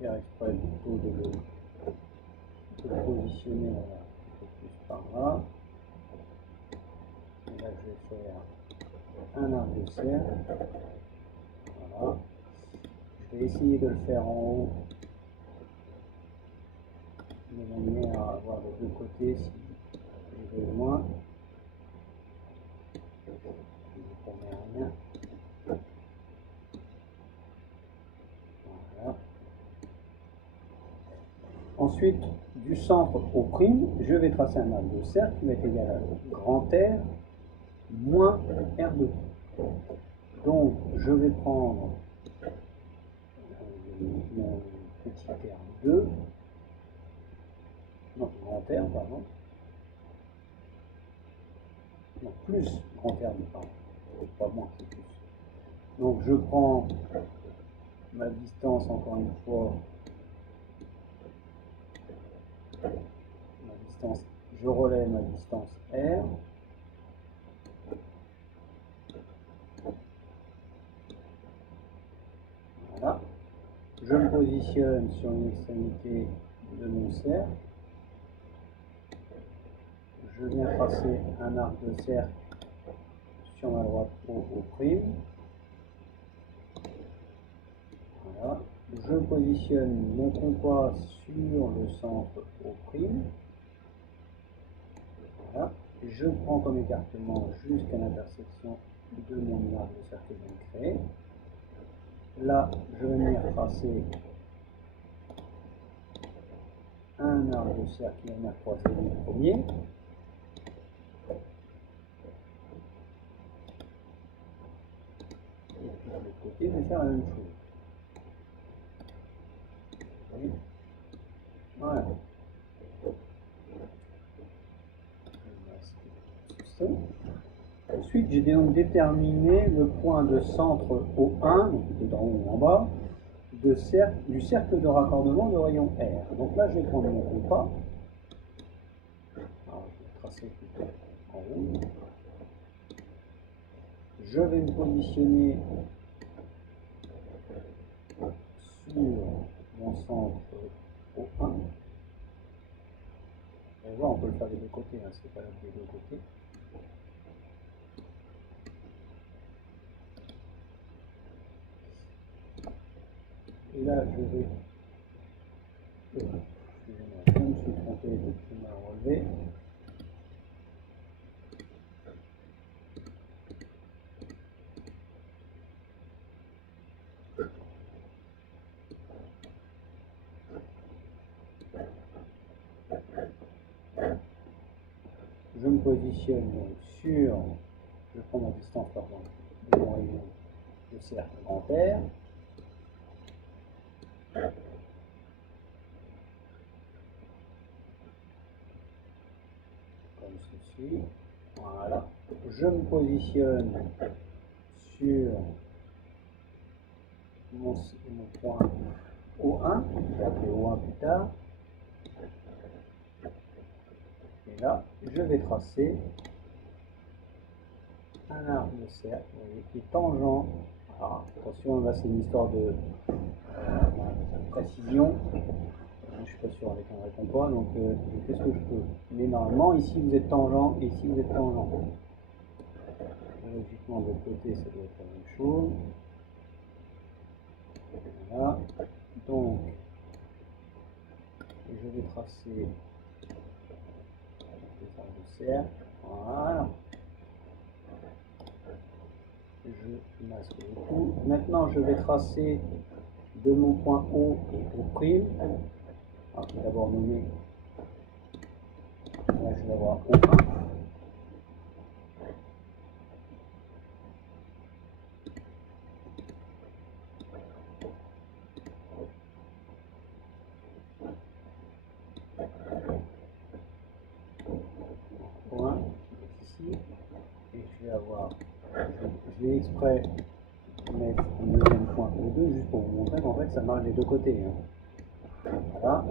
faire exprès plutôt de le positionner un peu plus par là. Et là, je vais faire un arc de cercle. Voilà. Je vais essayer de le faire en haut, de manière à avoir les deux côtés si j'ai besoin. Je ne promets rien. Voilà. Ensuite, du centre au prime, je vais tracer un arc de cercle qui va être égal à grand R moins R2. Donc, je vais prendre mon petit R2, non, grand R, pardon, non, plus grand R, pardon, pas moins, c'est plus. Donc, je prends ma distance, encore une fois, je relève ma distance R. Voilà. Je me positionne sur une extrémité de mon cercle. Je viens tracer un arc de cercle sur ma droite O'. Voilà. Je positionne mon compas sur le centre O'. Voilà. Je prends comme écartement jusqu'à l'intersection de mon arc de cercle que je viens de créer. Là, je vais venir tracer un arc de cercle qui va venir croiser le premier. Et puis de l'autre côté, je vais faire la même chose. Voilà. Ensuite, j'ai donc déterminé le point de centre O1, donc qui est en haut ou en bas, du cercle de raccordement de rayon R. Donc là, je vais prendre mon compas. Alors, je vais tracer plutôt en haut. Je vais me positionner sur mon centre O1. Vous allez voir, on peut le faire des deux côtés, hein, c'est pas là des deux côtés. Et là, je vais... Excusez-moi, je me suis trompé depuis ma relevée. Je me positionne donc sur... Je prends ma distance, pardon, de mon rayon de cercle grand R. Comme ceci. Voilà. Je me positionne sur mon point O1, je vais appeler O1 plus tard. Et là, je vais tracer un arc de cercle qui est tangent. Alors, attention, là c'est une histoire de précision. je suis pas sûr avec un vrai compas, donc je fais ce que je peux. Mais normalement, ici vous êtes tangent et ici vous êtes tangent. Logiquement, de l'autre côté, ça doit être la même chose. Voilà. Donc, je vais tracer des arbres de cercle. Voilà. Je masque le coup. Maintenant, je vais tracer de mon point O et O'. Alors, je vais d'abord nommer. Là, je vais avoir O1. O1 ici. Et je vais avoir. Je vais exprès mettre un deuxième point O2 juste pour vous montrer qu'en fait ça marche des deux côtés. Hein. Voilà.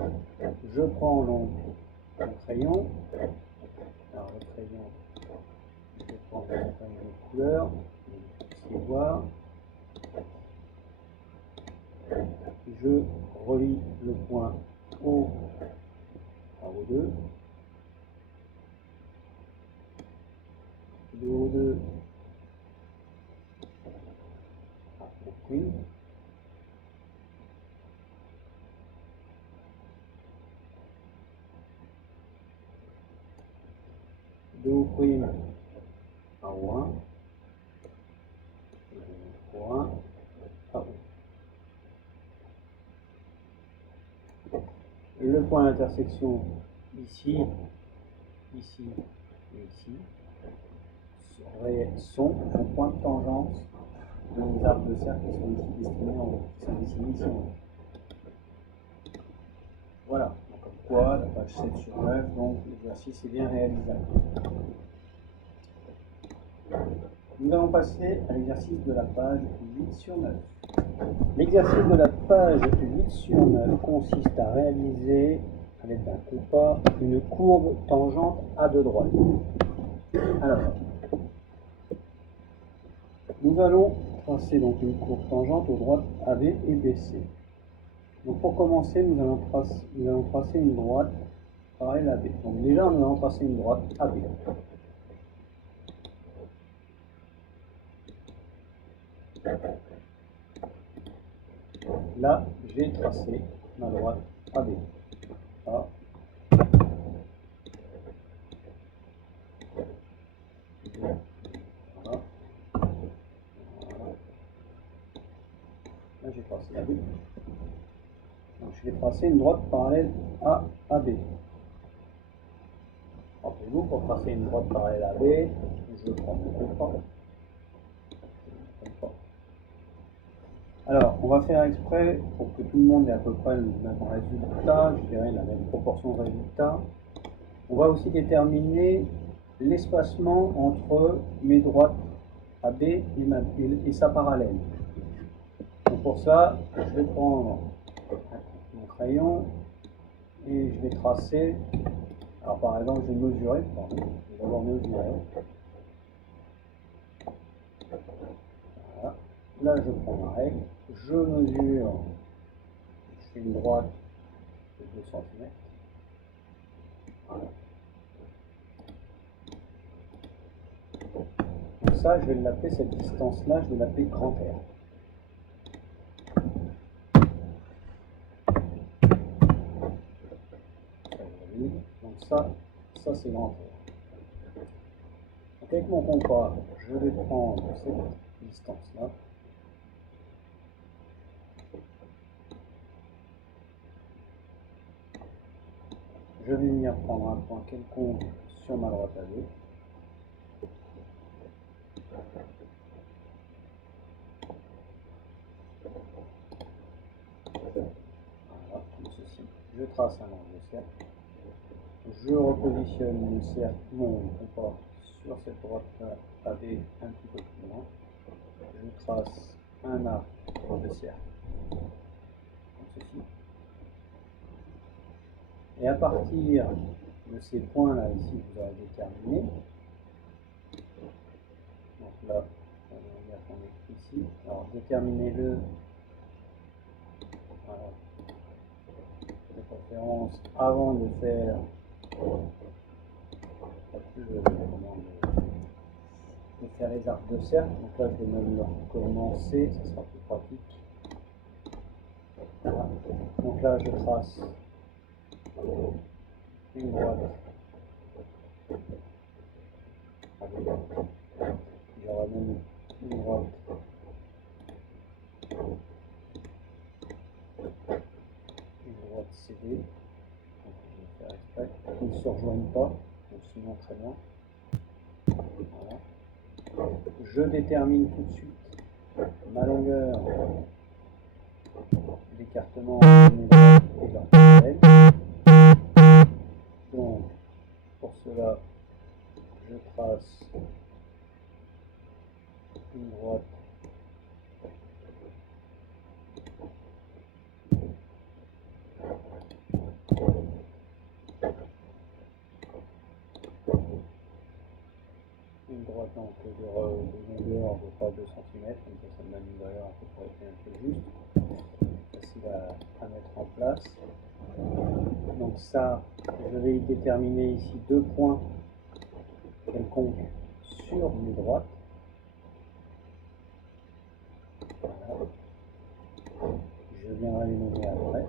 Je prends donc mon crayon. Alors le crayon, je vais prendre un crayon de couleur. Vous pouvez voir. Je relie le point O à O2. De O2 à O'. De O' à O1. Et de O1 à O. Le point d'intersection ici, ici et ici sont un point de tangence de nos arbres de cercle qui sont ici destinés en haut, qui sont dessinés ici en haut. Voilà, donc comme quoi la page 7 sur 9, donc l'exercice est bien réalisable. Nous allons passer à l'exercice de la page 8 sur 9. L'exercice de la page 8 sur 9 consiste à réaliser, à l'aide d'un compas, une courbe tangente à deux droites. Alors, nous allons tracer donc une courbe tangente aux droites AB et BC. Donc pour commencer, nous allons tracer une droite parallèle à AB. Donc déjà, nous allons tracer une droite AB. Là, j'ai tracé ma droite AB. Là. Voilà. Voilà. Là, j'ai tracé AB. Donc, je vais tracer une droite parallèle à AB. Rappelez-vous, pour tracer une droite parallèle à AB, je prends mon compas. Alors, on va faire exprès pour que tout le monde ait à peu près le même résultat, je dirais la même proportion de résultats. On va aussi déterminer l'espacement entre mes droites AB et sa parallèle. Donc pour ça, je vais prendre mon crayon et je vais tracer. Alors par exemple, je vais mesurer, pardon, je vais d'abord mesurer. Voilà. Là, je prends ma règle, je mesure, je fais une droite de 2 cm. Voilà. Donc ça, je vais l'appeler, cette distance-là, je vais l'appeler grand R. Donc ça c'est grand R. Donc avec mon compas, je vais prendre cette distance-là. Je vais venir prendre un point quelconque sur ma droite à gauche. Voilà, comme ceci. Je trace un angle de cercle. Je repositionne le cercle, mon compas sur cette droite-là, AB un petit peu plus loin. Je trace un arc de cercle, comme ceci. Et à partir de ces points-là ici que vous avez déterminés, donc là, on va dire qu'on est ici, alors déterminez-le, voilà, préférence, avant de faire les arcs de cercle. Donc là, je vais même le recommencer, ça sera plus pratique. Voilà. Donc là, je trace une droite. Je ramène une droite. Une droite CD. Donc, je vais faire exprès. Ils ne se rejoignent pas, donc sinon très loin. Voilà. Je détermine tout de suite ma longueur d'écartement et leur parallèle. Donc, pour cela, je trace une droite donc de longueur de pas 2 cm, donc ça me donne une valeur à peu près un peu juste, facile à mettre en place. Donc ça, je vais déterminer ici 2 points quelconques sur mes droites. Voilà. Je viendrai les nommer après.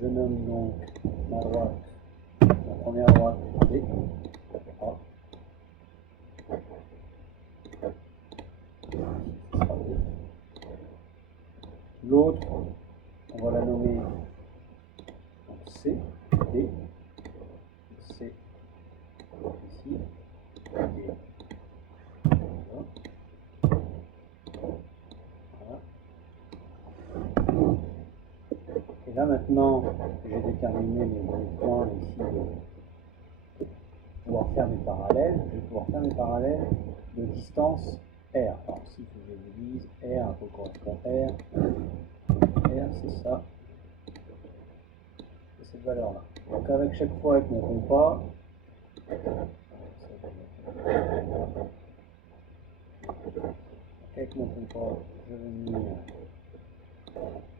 Je nomme donc ma droite, ma première droite B. L'autre, on va la nommer C, D, C, ici, D. Voilà. Et là maintenant, j'ai déterminé les points ici de pouvoir faire mes parallèles. Je vais pouvoir faire mes parallèles de distance R. Alors ici, il faut que je vous dise R, il faut correspond R. R, c'est ça. C'est cette valeur-là. Donc avec chaque fois avec mon compas, avec mon compas, je vais venir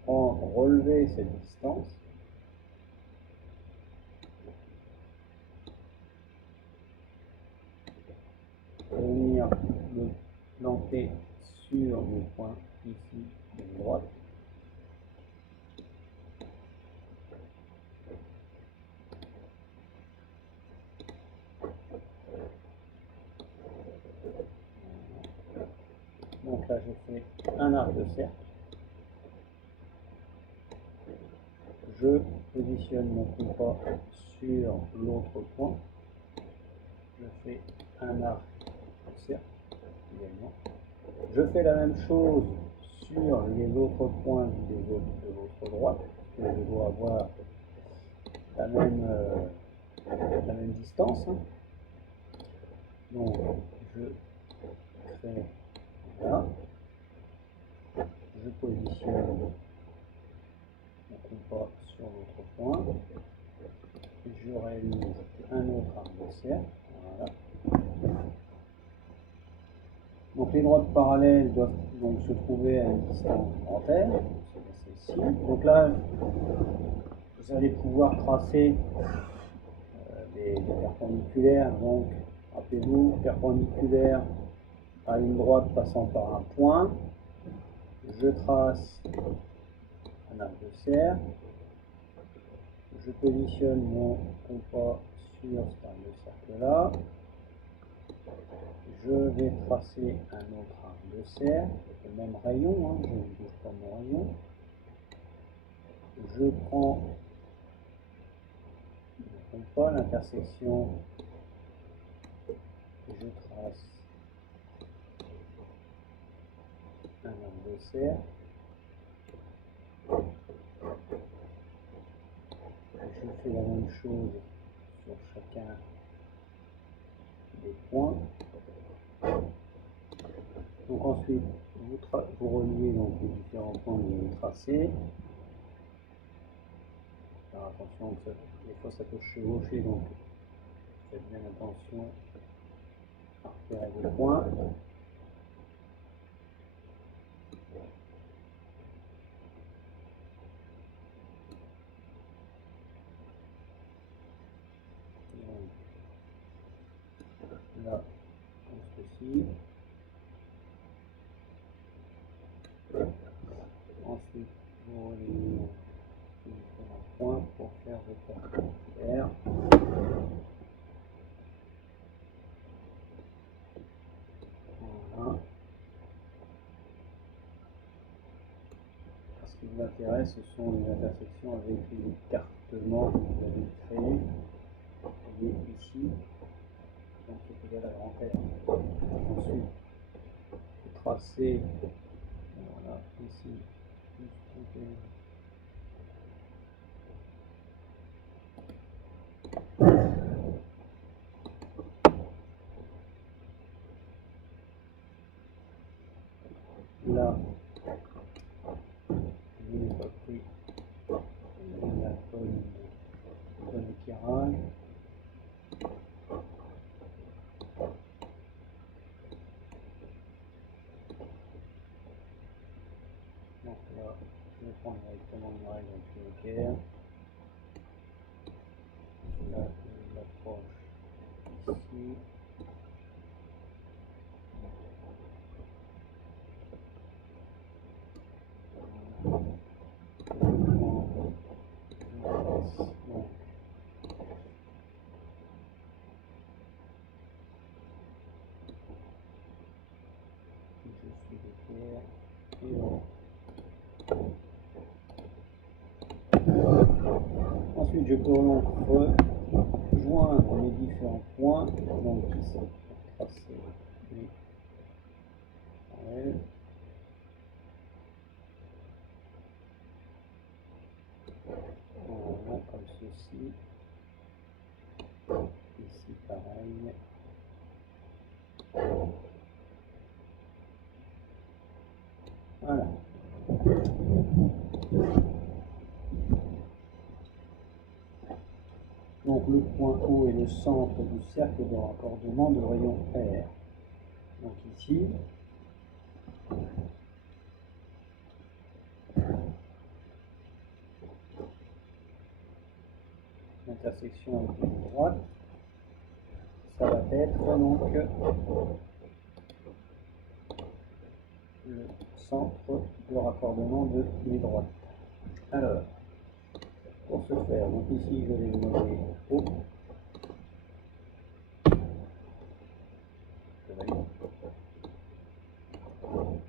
relever cette distance. Je vais venir me planter sur le point ici de droite. Donc là, je fais un arc de cercle. Je positionne mon compas sur l'autre point. Je fais un arc de cercle également. Je fais la même chose sur les autres points de l'autre droite. Je dois avoir la même distance. Donc, je crée là. Je positionne mon compas sur l'autre point. Je réalise un autre arc de cercle. Voilà. Donc les droites parallèles doivent donc se trouver à une distance dentaire. C'est celle-ci. Donc là, vous allez pouvoir tracer des perpendiculaires. Donc, rappelez-vous, perpendiculaire à une droite passant par un point. Je trace un arc de cercle. Je positionne mon compas sur cet arc de cercle-là. Je vais tracer un autre arc de cercle, le même rayon, hein, je ne bouge pas mon rayon. Je prends le compas, l'intersection, je trace un arc de cercle. Je fais la même chose sur chacun des points. Donc ensuite, vous reliez donc les différents points que vous avez tracés. Faire attention que des fois ça peut chevaucher, donc faites bien attention à repérer vos points. ici. Ensuite, vous reliez un point pour faire vos perpendiculaires. Voilà. Ce qui vous intéresse, ce sont les intersections avec l'écartement que vous avez créé. Vous voyez ici, donc c'est égal à grand R. Ensuite, vous tracez, voilà, ici, là, je n'ai pas pris la bonne éclairage. Donc là, je vais prendre directement une règle avec le équerre. Là, je l'approche ici. Donc, je suis l'équerre et voilà. Ensuite, je peux donc rejoindre les différents points, donc ici, pour tracer les parallèles. Voilà, comme ceci. Ici, pareil. Voilà. Donc le point O est le centre du cercle de raccordement de rayon R. Donc ici, l'intersection avec la droite, ça va être donc le centre de raccordement de mes droites. Alors, pour ce faire, donc ici je vais le nommer O.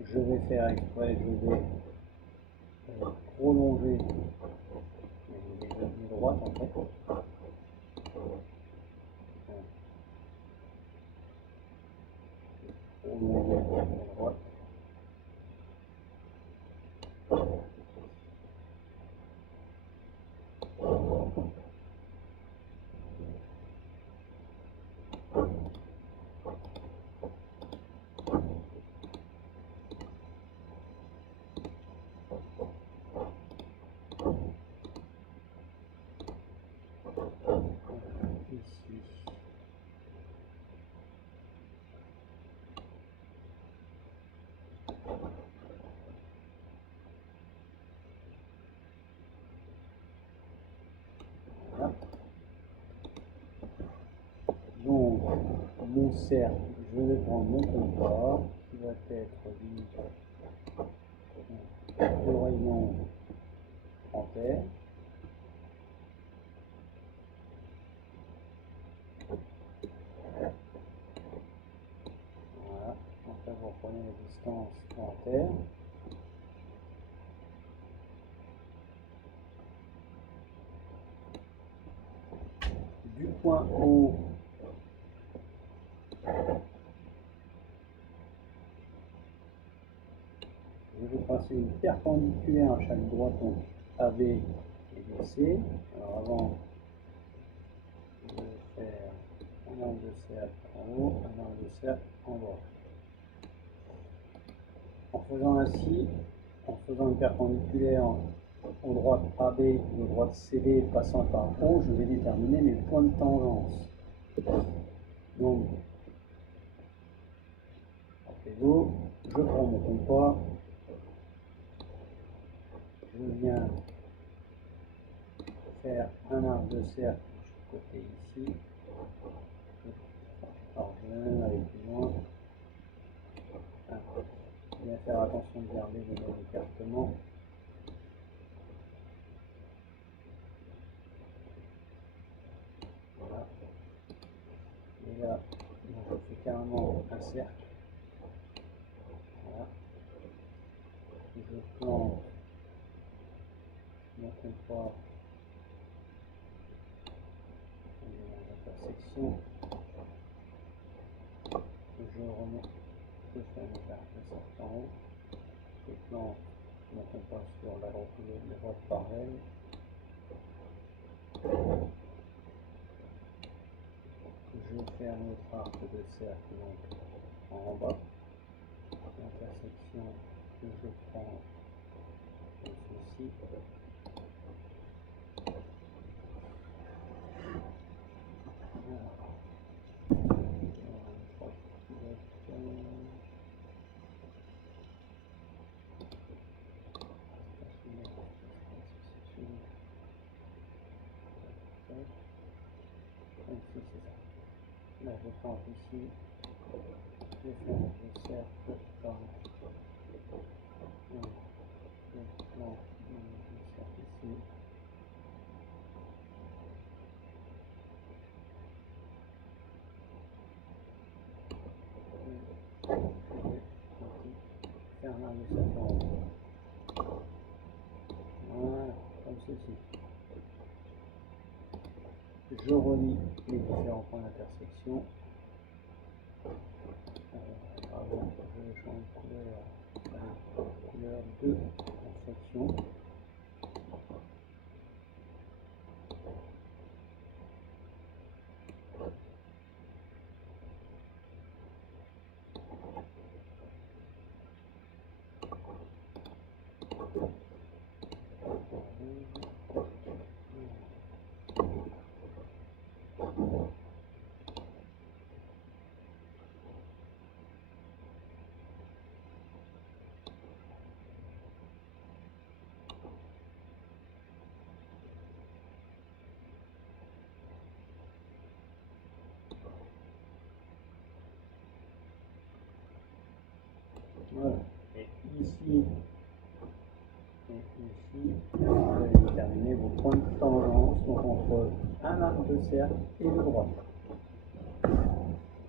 Je vais faire exprès, je vais prolonger mes droites en fait. Prolonger mes droites. Ici. Voilà. Donc, mon cercle, je vais prendre mon compas qui va être le rayon en terre. Voilà, donc là vous reprenez la distance en terre. Du point O, je vais passer une perpendiculaire à chaque droite, donc AB et BC. Alors avant, je vais faire un angle de cercle en haut, un angle de cercle en bas. En faisant ainsi, en faisant une perpendiculaire aux droites AB et aux droites CD passant par O, je vais déterminer mes points de tangence. Donc, rappelez-vous, je prends mon compas, je viens faire un arc de cercle de côté ici. Alors, je vais même aller plus loin. bien faire attention de garder le même écartement. Voilà. Et là, je fais carrément un cercle. Voilà. Je plante mon comptoir dans l'intersection. Je remets, je fais un cercle en haut. Je plante mon comptoir sur la droite parallèle. Je fais un autre arc de cercle donc en bas. L'intersection que je prends comme ceci. Donc c'est ça. Là je plante ici. Je fais un cercle par je plante un cercle ici. Faire un arc de cercle en haut. Voilà, comme ceci. Je relie les différents points d'intersection. Avant, je change de couleur de construction. Voilà. Et ici, vous allez déterminer vos points de tangence, donc entre un arc de cercle et le droit.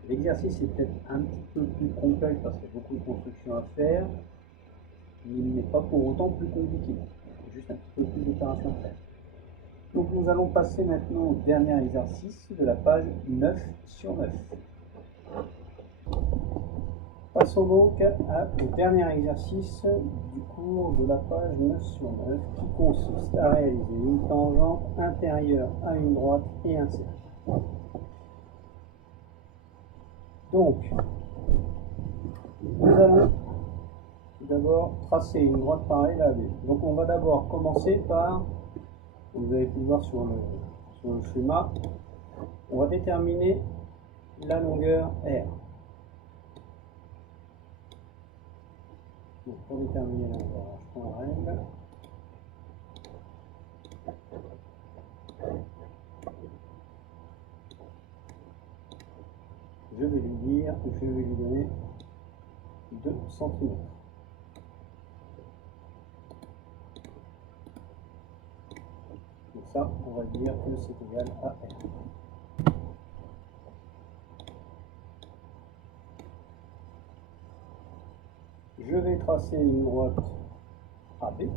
L'exercice est peut-être un petit peu plus complexe parce qu'il y a beaucoup de constructions à faire, mais il n'est pas pour autant plus compliqué. Il y a juste un petit peu plus d'opérations à faire. Donc nous allons passer maintenant au dernier exercice de la page 9 sur 9. Passons donc au dernier exercice du cours de la page 9 sur 9 qui consiste à réaliser une tangente intérieure à une droite et un cercle. Donc, nous allons d'abord tracer une droite parallèle à B. Donc on va d'abord commencer par, vous avez pu le voir sur le schéma, on va déterminer la longueur R. Donc pour déterminer la longueur, je prends la règle. Je vais lui donner 2 cm. Donc ça, on va dire que c'est égal à R. Je vais tracer une droite AB.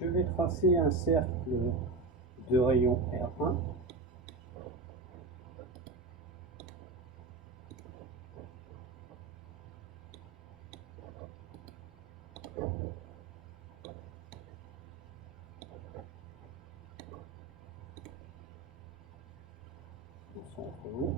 Je vais tracer un cercle de rayon R1. Au centre haut.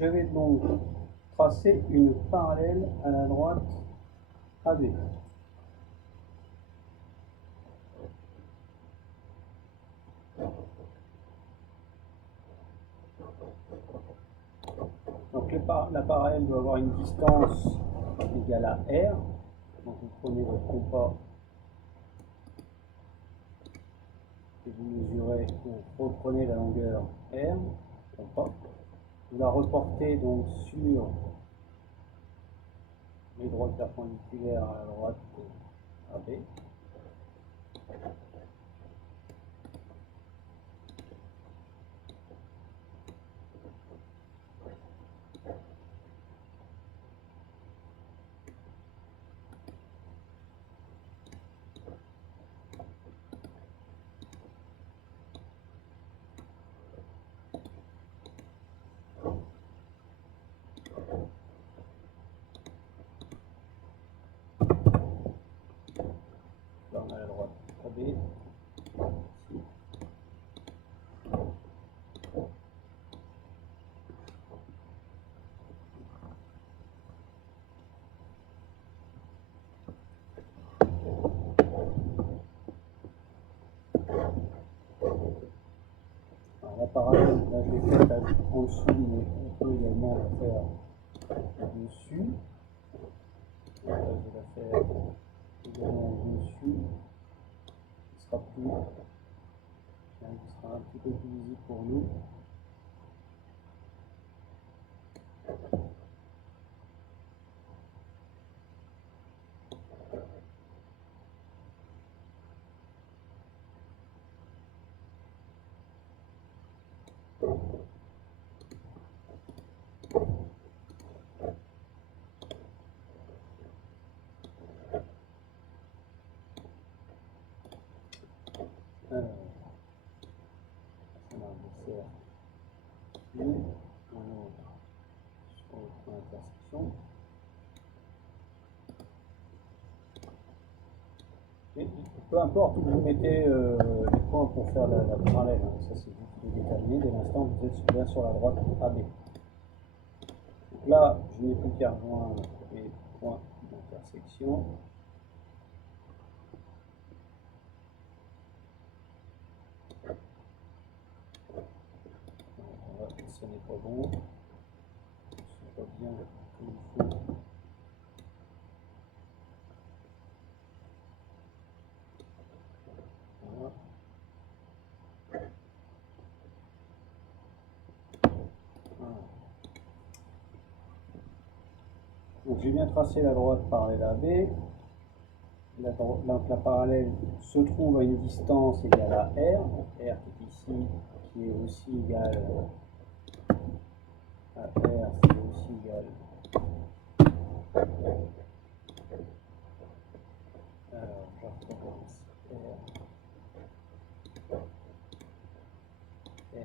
Je vais donc tracer une parallèle à la droite AB. Donc la parallèle doit avoir une distance égale à R. Donc vous prenez votre compas et vous mesurez, vous reprenez la longueur R, compas. Vous la reportez donc sur les droites perpendiculaires à la droite AB. Là on a la droite AB. La parallèle, là je l'ai faite en dessous, mais on peut également la faire dessus. Là, je vais la faire également dessus. Ce sera un petit peu plus visible pour nous. Alors, on a un cercle ici, un autre sur le point d'intersection. Et peu importe où vous mettez les points pour faire la parallèle, hein, ça c'est vous qui le déterminez dès l'instant que vous êtes bien sur la droite AB. Donc là, je n'ai plus qu'à rejoindre les points d'intersection. Ce n'est pas bon, c'est pas bien comme il faut. Voilà. Voilà. Donc j'ai bien tracé la droite parallèle à AB. La parallèle se trouve à une distance égale à R, R qui est ici, qui est aussi égal à R, c'est aussi égal alors je recommence R,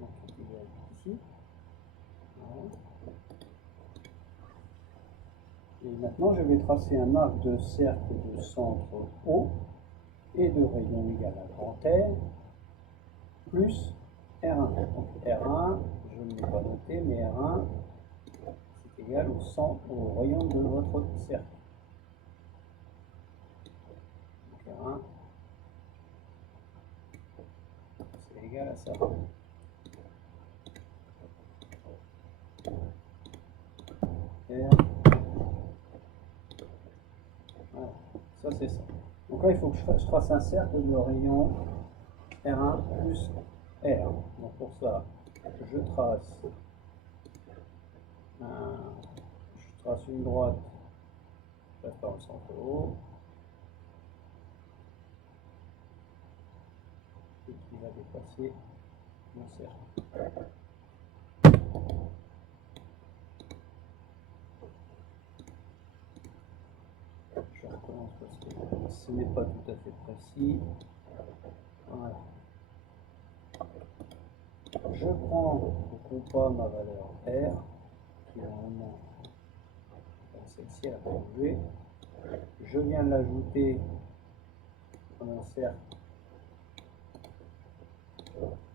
donc c'est égal ici. Voilà. Et maintenant je vais tracer un arc de cercle de centre O et de rayon égal à grand R plus R1. Donc R1, je ne l'ai pas noté, mais R1 c'est égal au centre, au rayon de votre cercle. Donc R1 c'est égal à ça. R. Voilà, ça c'est ça. Donc là il faut que je fasse un cercle de rayon R1 plus R. Donc pour ça, je trace une droite, je passe par le centre O, et qui va dépasser mon cercle. Je recommence parce que ce n'est pas tout à fait précis. Voilà. Je prends au compas ma valeur R, qui est normalement celle-ci, elle n'a pas bougé. Je viens de l'ajouter à mon cercle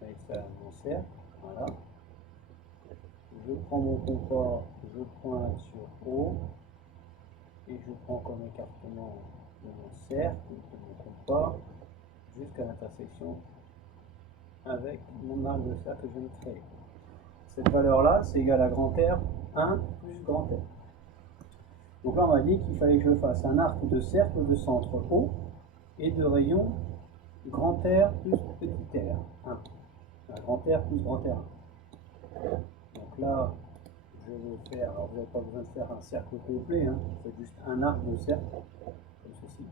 avec ça, mon cercle. Voilà. je prends mon compas, je pointe sur O, et je prends comme écartement de mon cercle, de mon compas, jusqu'à l'intersection avec mon arc de cercle que je viens de créer. Cette valeur-là, c'est égal à grand R 1 plus grand R. Donc là, on m'a dit qu'il fallait que je fasse un arc de cercle de centre O et de rayon grand R plus petit r. 1. Grand R plus grand R. Donc là, je vais faire, alors vous n'avez pas besoin de faire un cercle complet, hein, c'est juste un arc de cercle, comme ceci.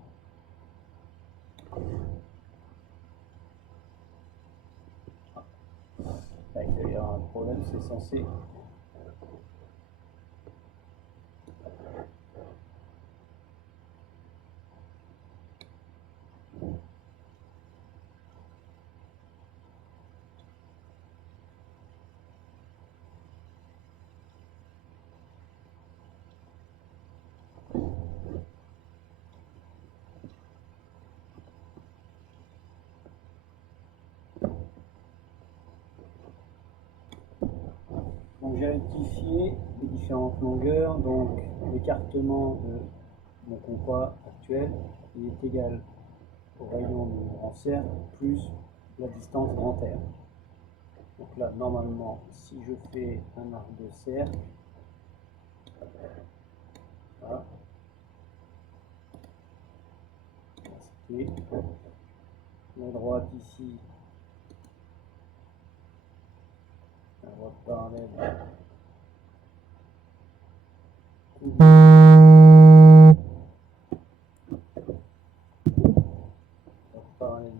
Là, il y a un problème, c'est censé... Donc j'ai rectifié les différentes longueurs, donc l'écartement de mon compas actuel il est égal au rayon de mon grand cercle plus la distance grand R. Donc là, normalement, si je fais un arc de cercle, voilà, la droite ici, la droite parallèle,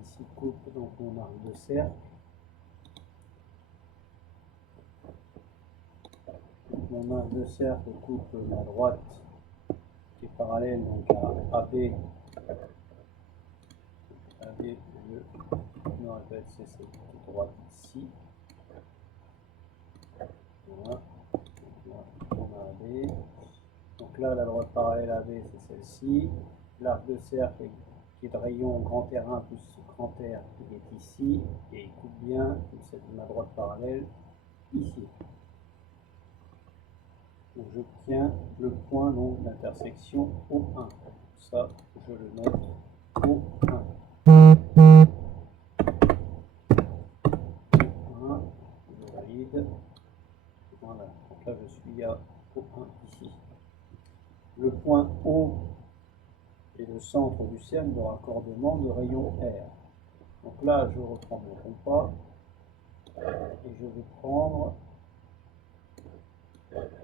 ici coupe donc mon arc de cercle. Mon arc de cercle coupe la droite qui est parallèle donc à AB. AB, je me répète, c'est cette droite ici. Voilà. On a AB. Donc là, la droite parallèle à AB, c'est celle-ci. L'arc de cercle qui est de rayon grand R1 plus grand R, il est ici. Et il coupe bien ma droite parallèle ici. Donc j'obtiens le point d'intersection O1. Ça, je le note O1. O1, je valide. Voilà, donc là je suis à O1 ici. Le point O est le centre du cercle de raccordement de rayon R. Donc là, je reprends mon compas et je vais prendre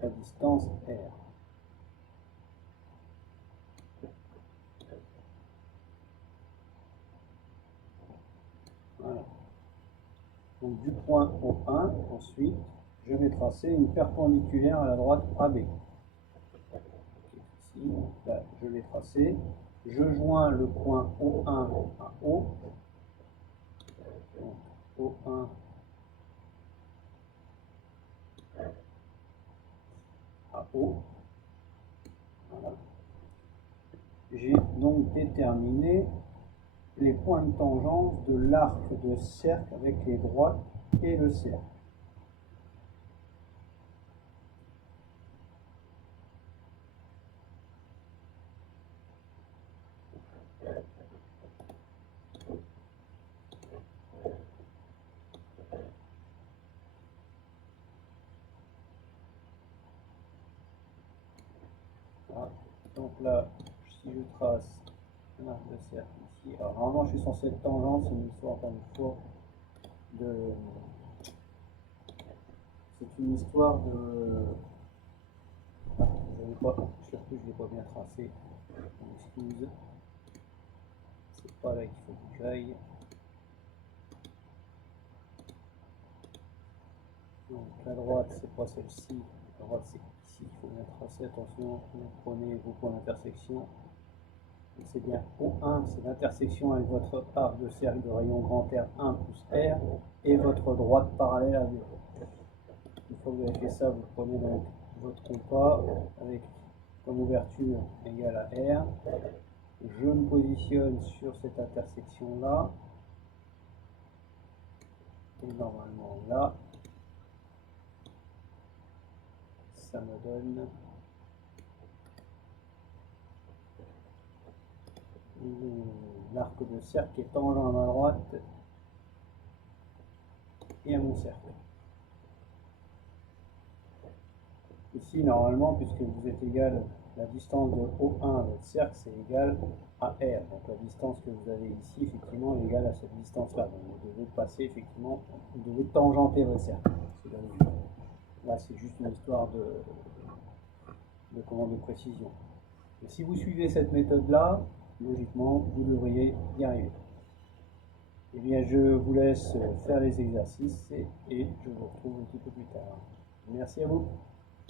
la distance R. Voilà. Donc du point O1, ensuite, je vais tracer une perpendiculaire à la droite AB. Ici, là, je l'ai tracé. Je joins le point O1 à O. Donc, O1 à O. Voilà. J'ai donc déterminé les points de tangence de l'arc de cercle avec les droites et le cercle. Voilà. Donc là, si je trace un arc de cercle ici, alors normalement je suis censé être tangente, c'est une histoire encore une fois de... C'est une histoire de... Ah, je ne l'ai pas bien tracé, excuse. C'est pas là qu'il faut que j'aille. Donc la droite c'est pas celle-ci, la droite c'est ici, il faut bien tracer, attention, vous prenez vos points d'intersection. C'est bien O1, c'est l'intersection avec votre arc de cercle de rayon grand R 1 plus R et votre droite parallèle à 2. Une fois que vous avez fait ça, vous prenez donc votre compas avec comme ouverture égale à R. Je me positionne sur cette intersection là et normalement là ça me donne l'arc de cercle qui est tangent à ma droite et à mon cercle. Ici, normalement, puisque vous êtes égal, la distance de O1 à votre cercle, c'est égal à R. Donc la distance que vous avez ici, effectivement, est égale à cette distance-là. Donc vous devez passer, effectivement, vous devez tangenter votre cercle. Là, c'est juste une histoire de précision. Et si vous suivez cette méthode-là, logiquement, vous devriez y arriver. Eh bien, je vous laisse faire les exercices et je vous retrouve un petit peu plus tard. Merci à vous.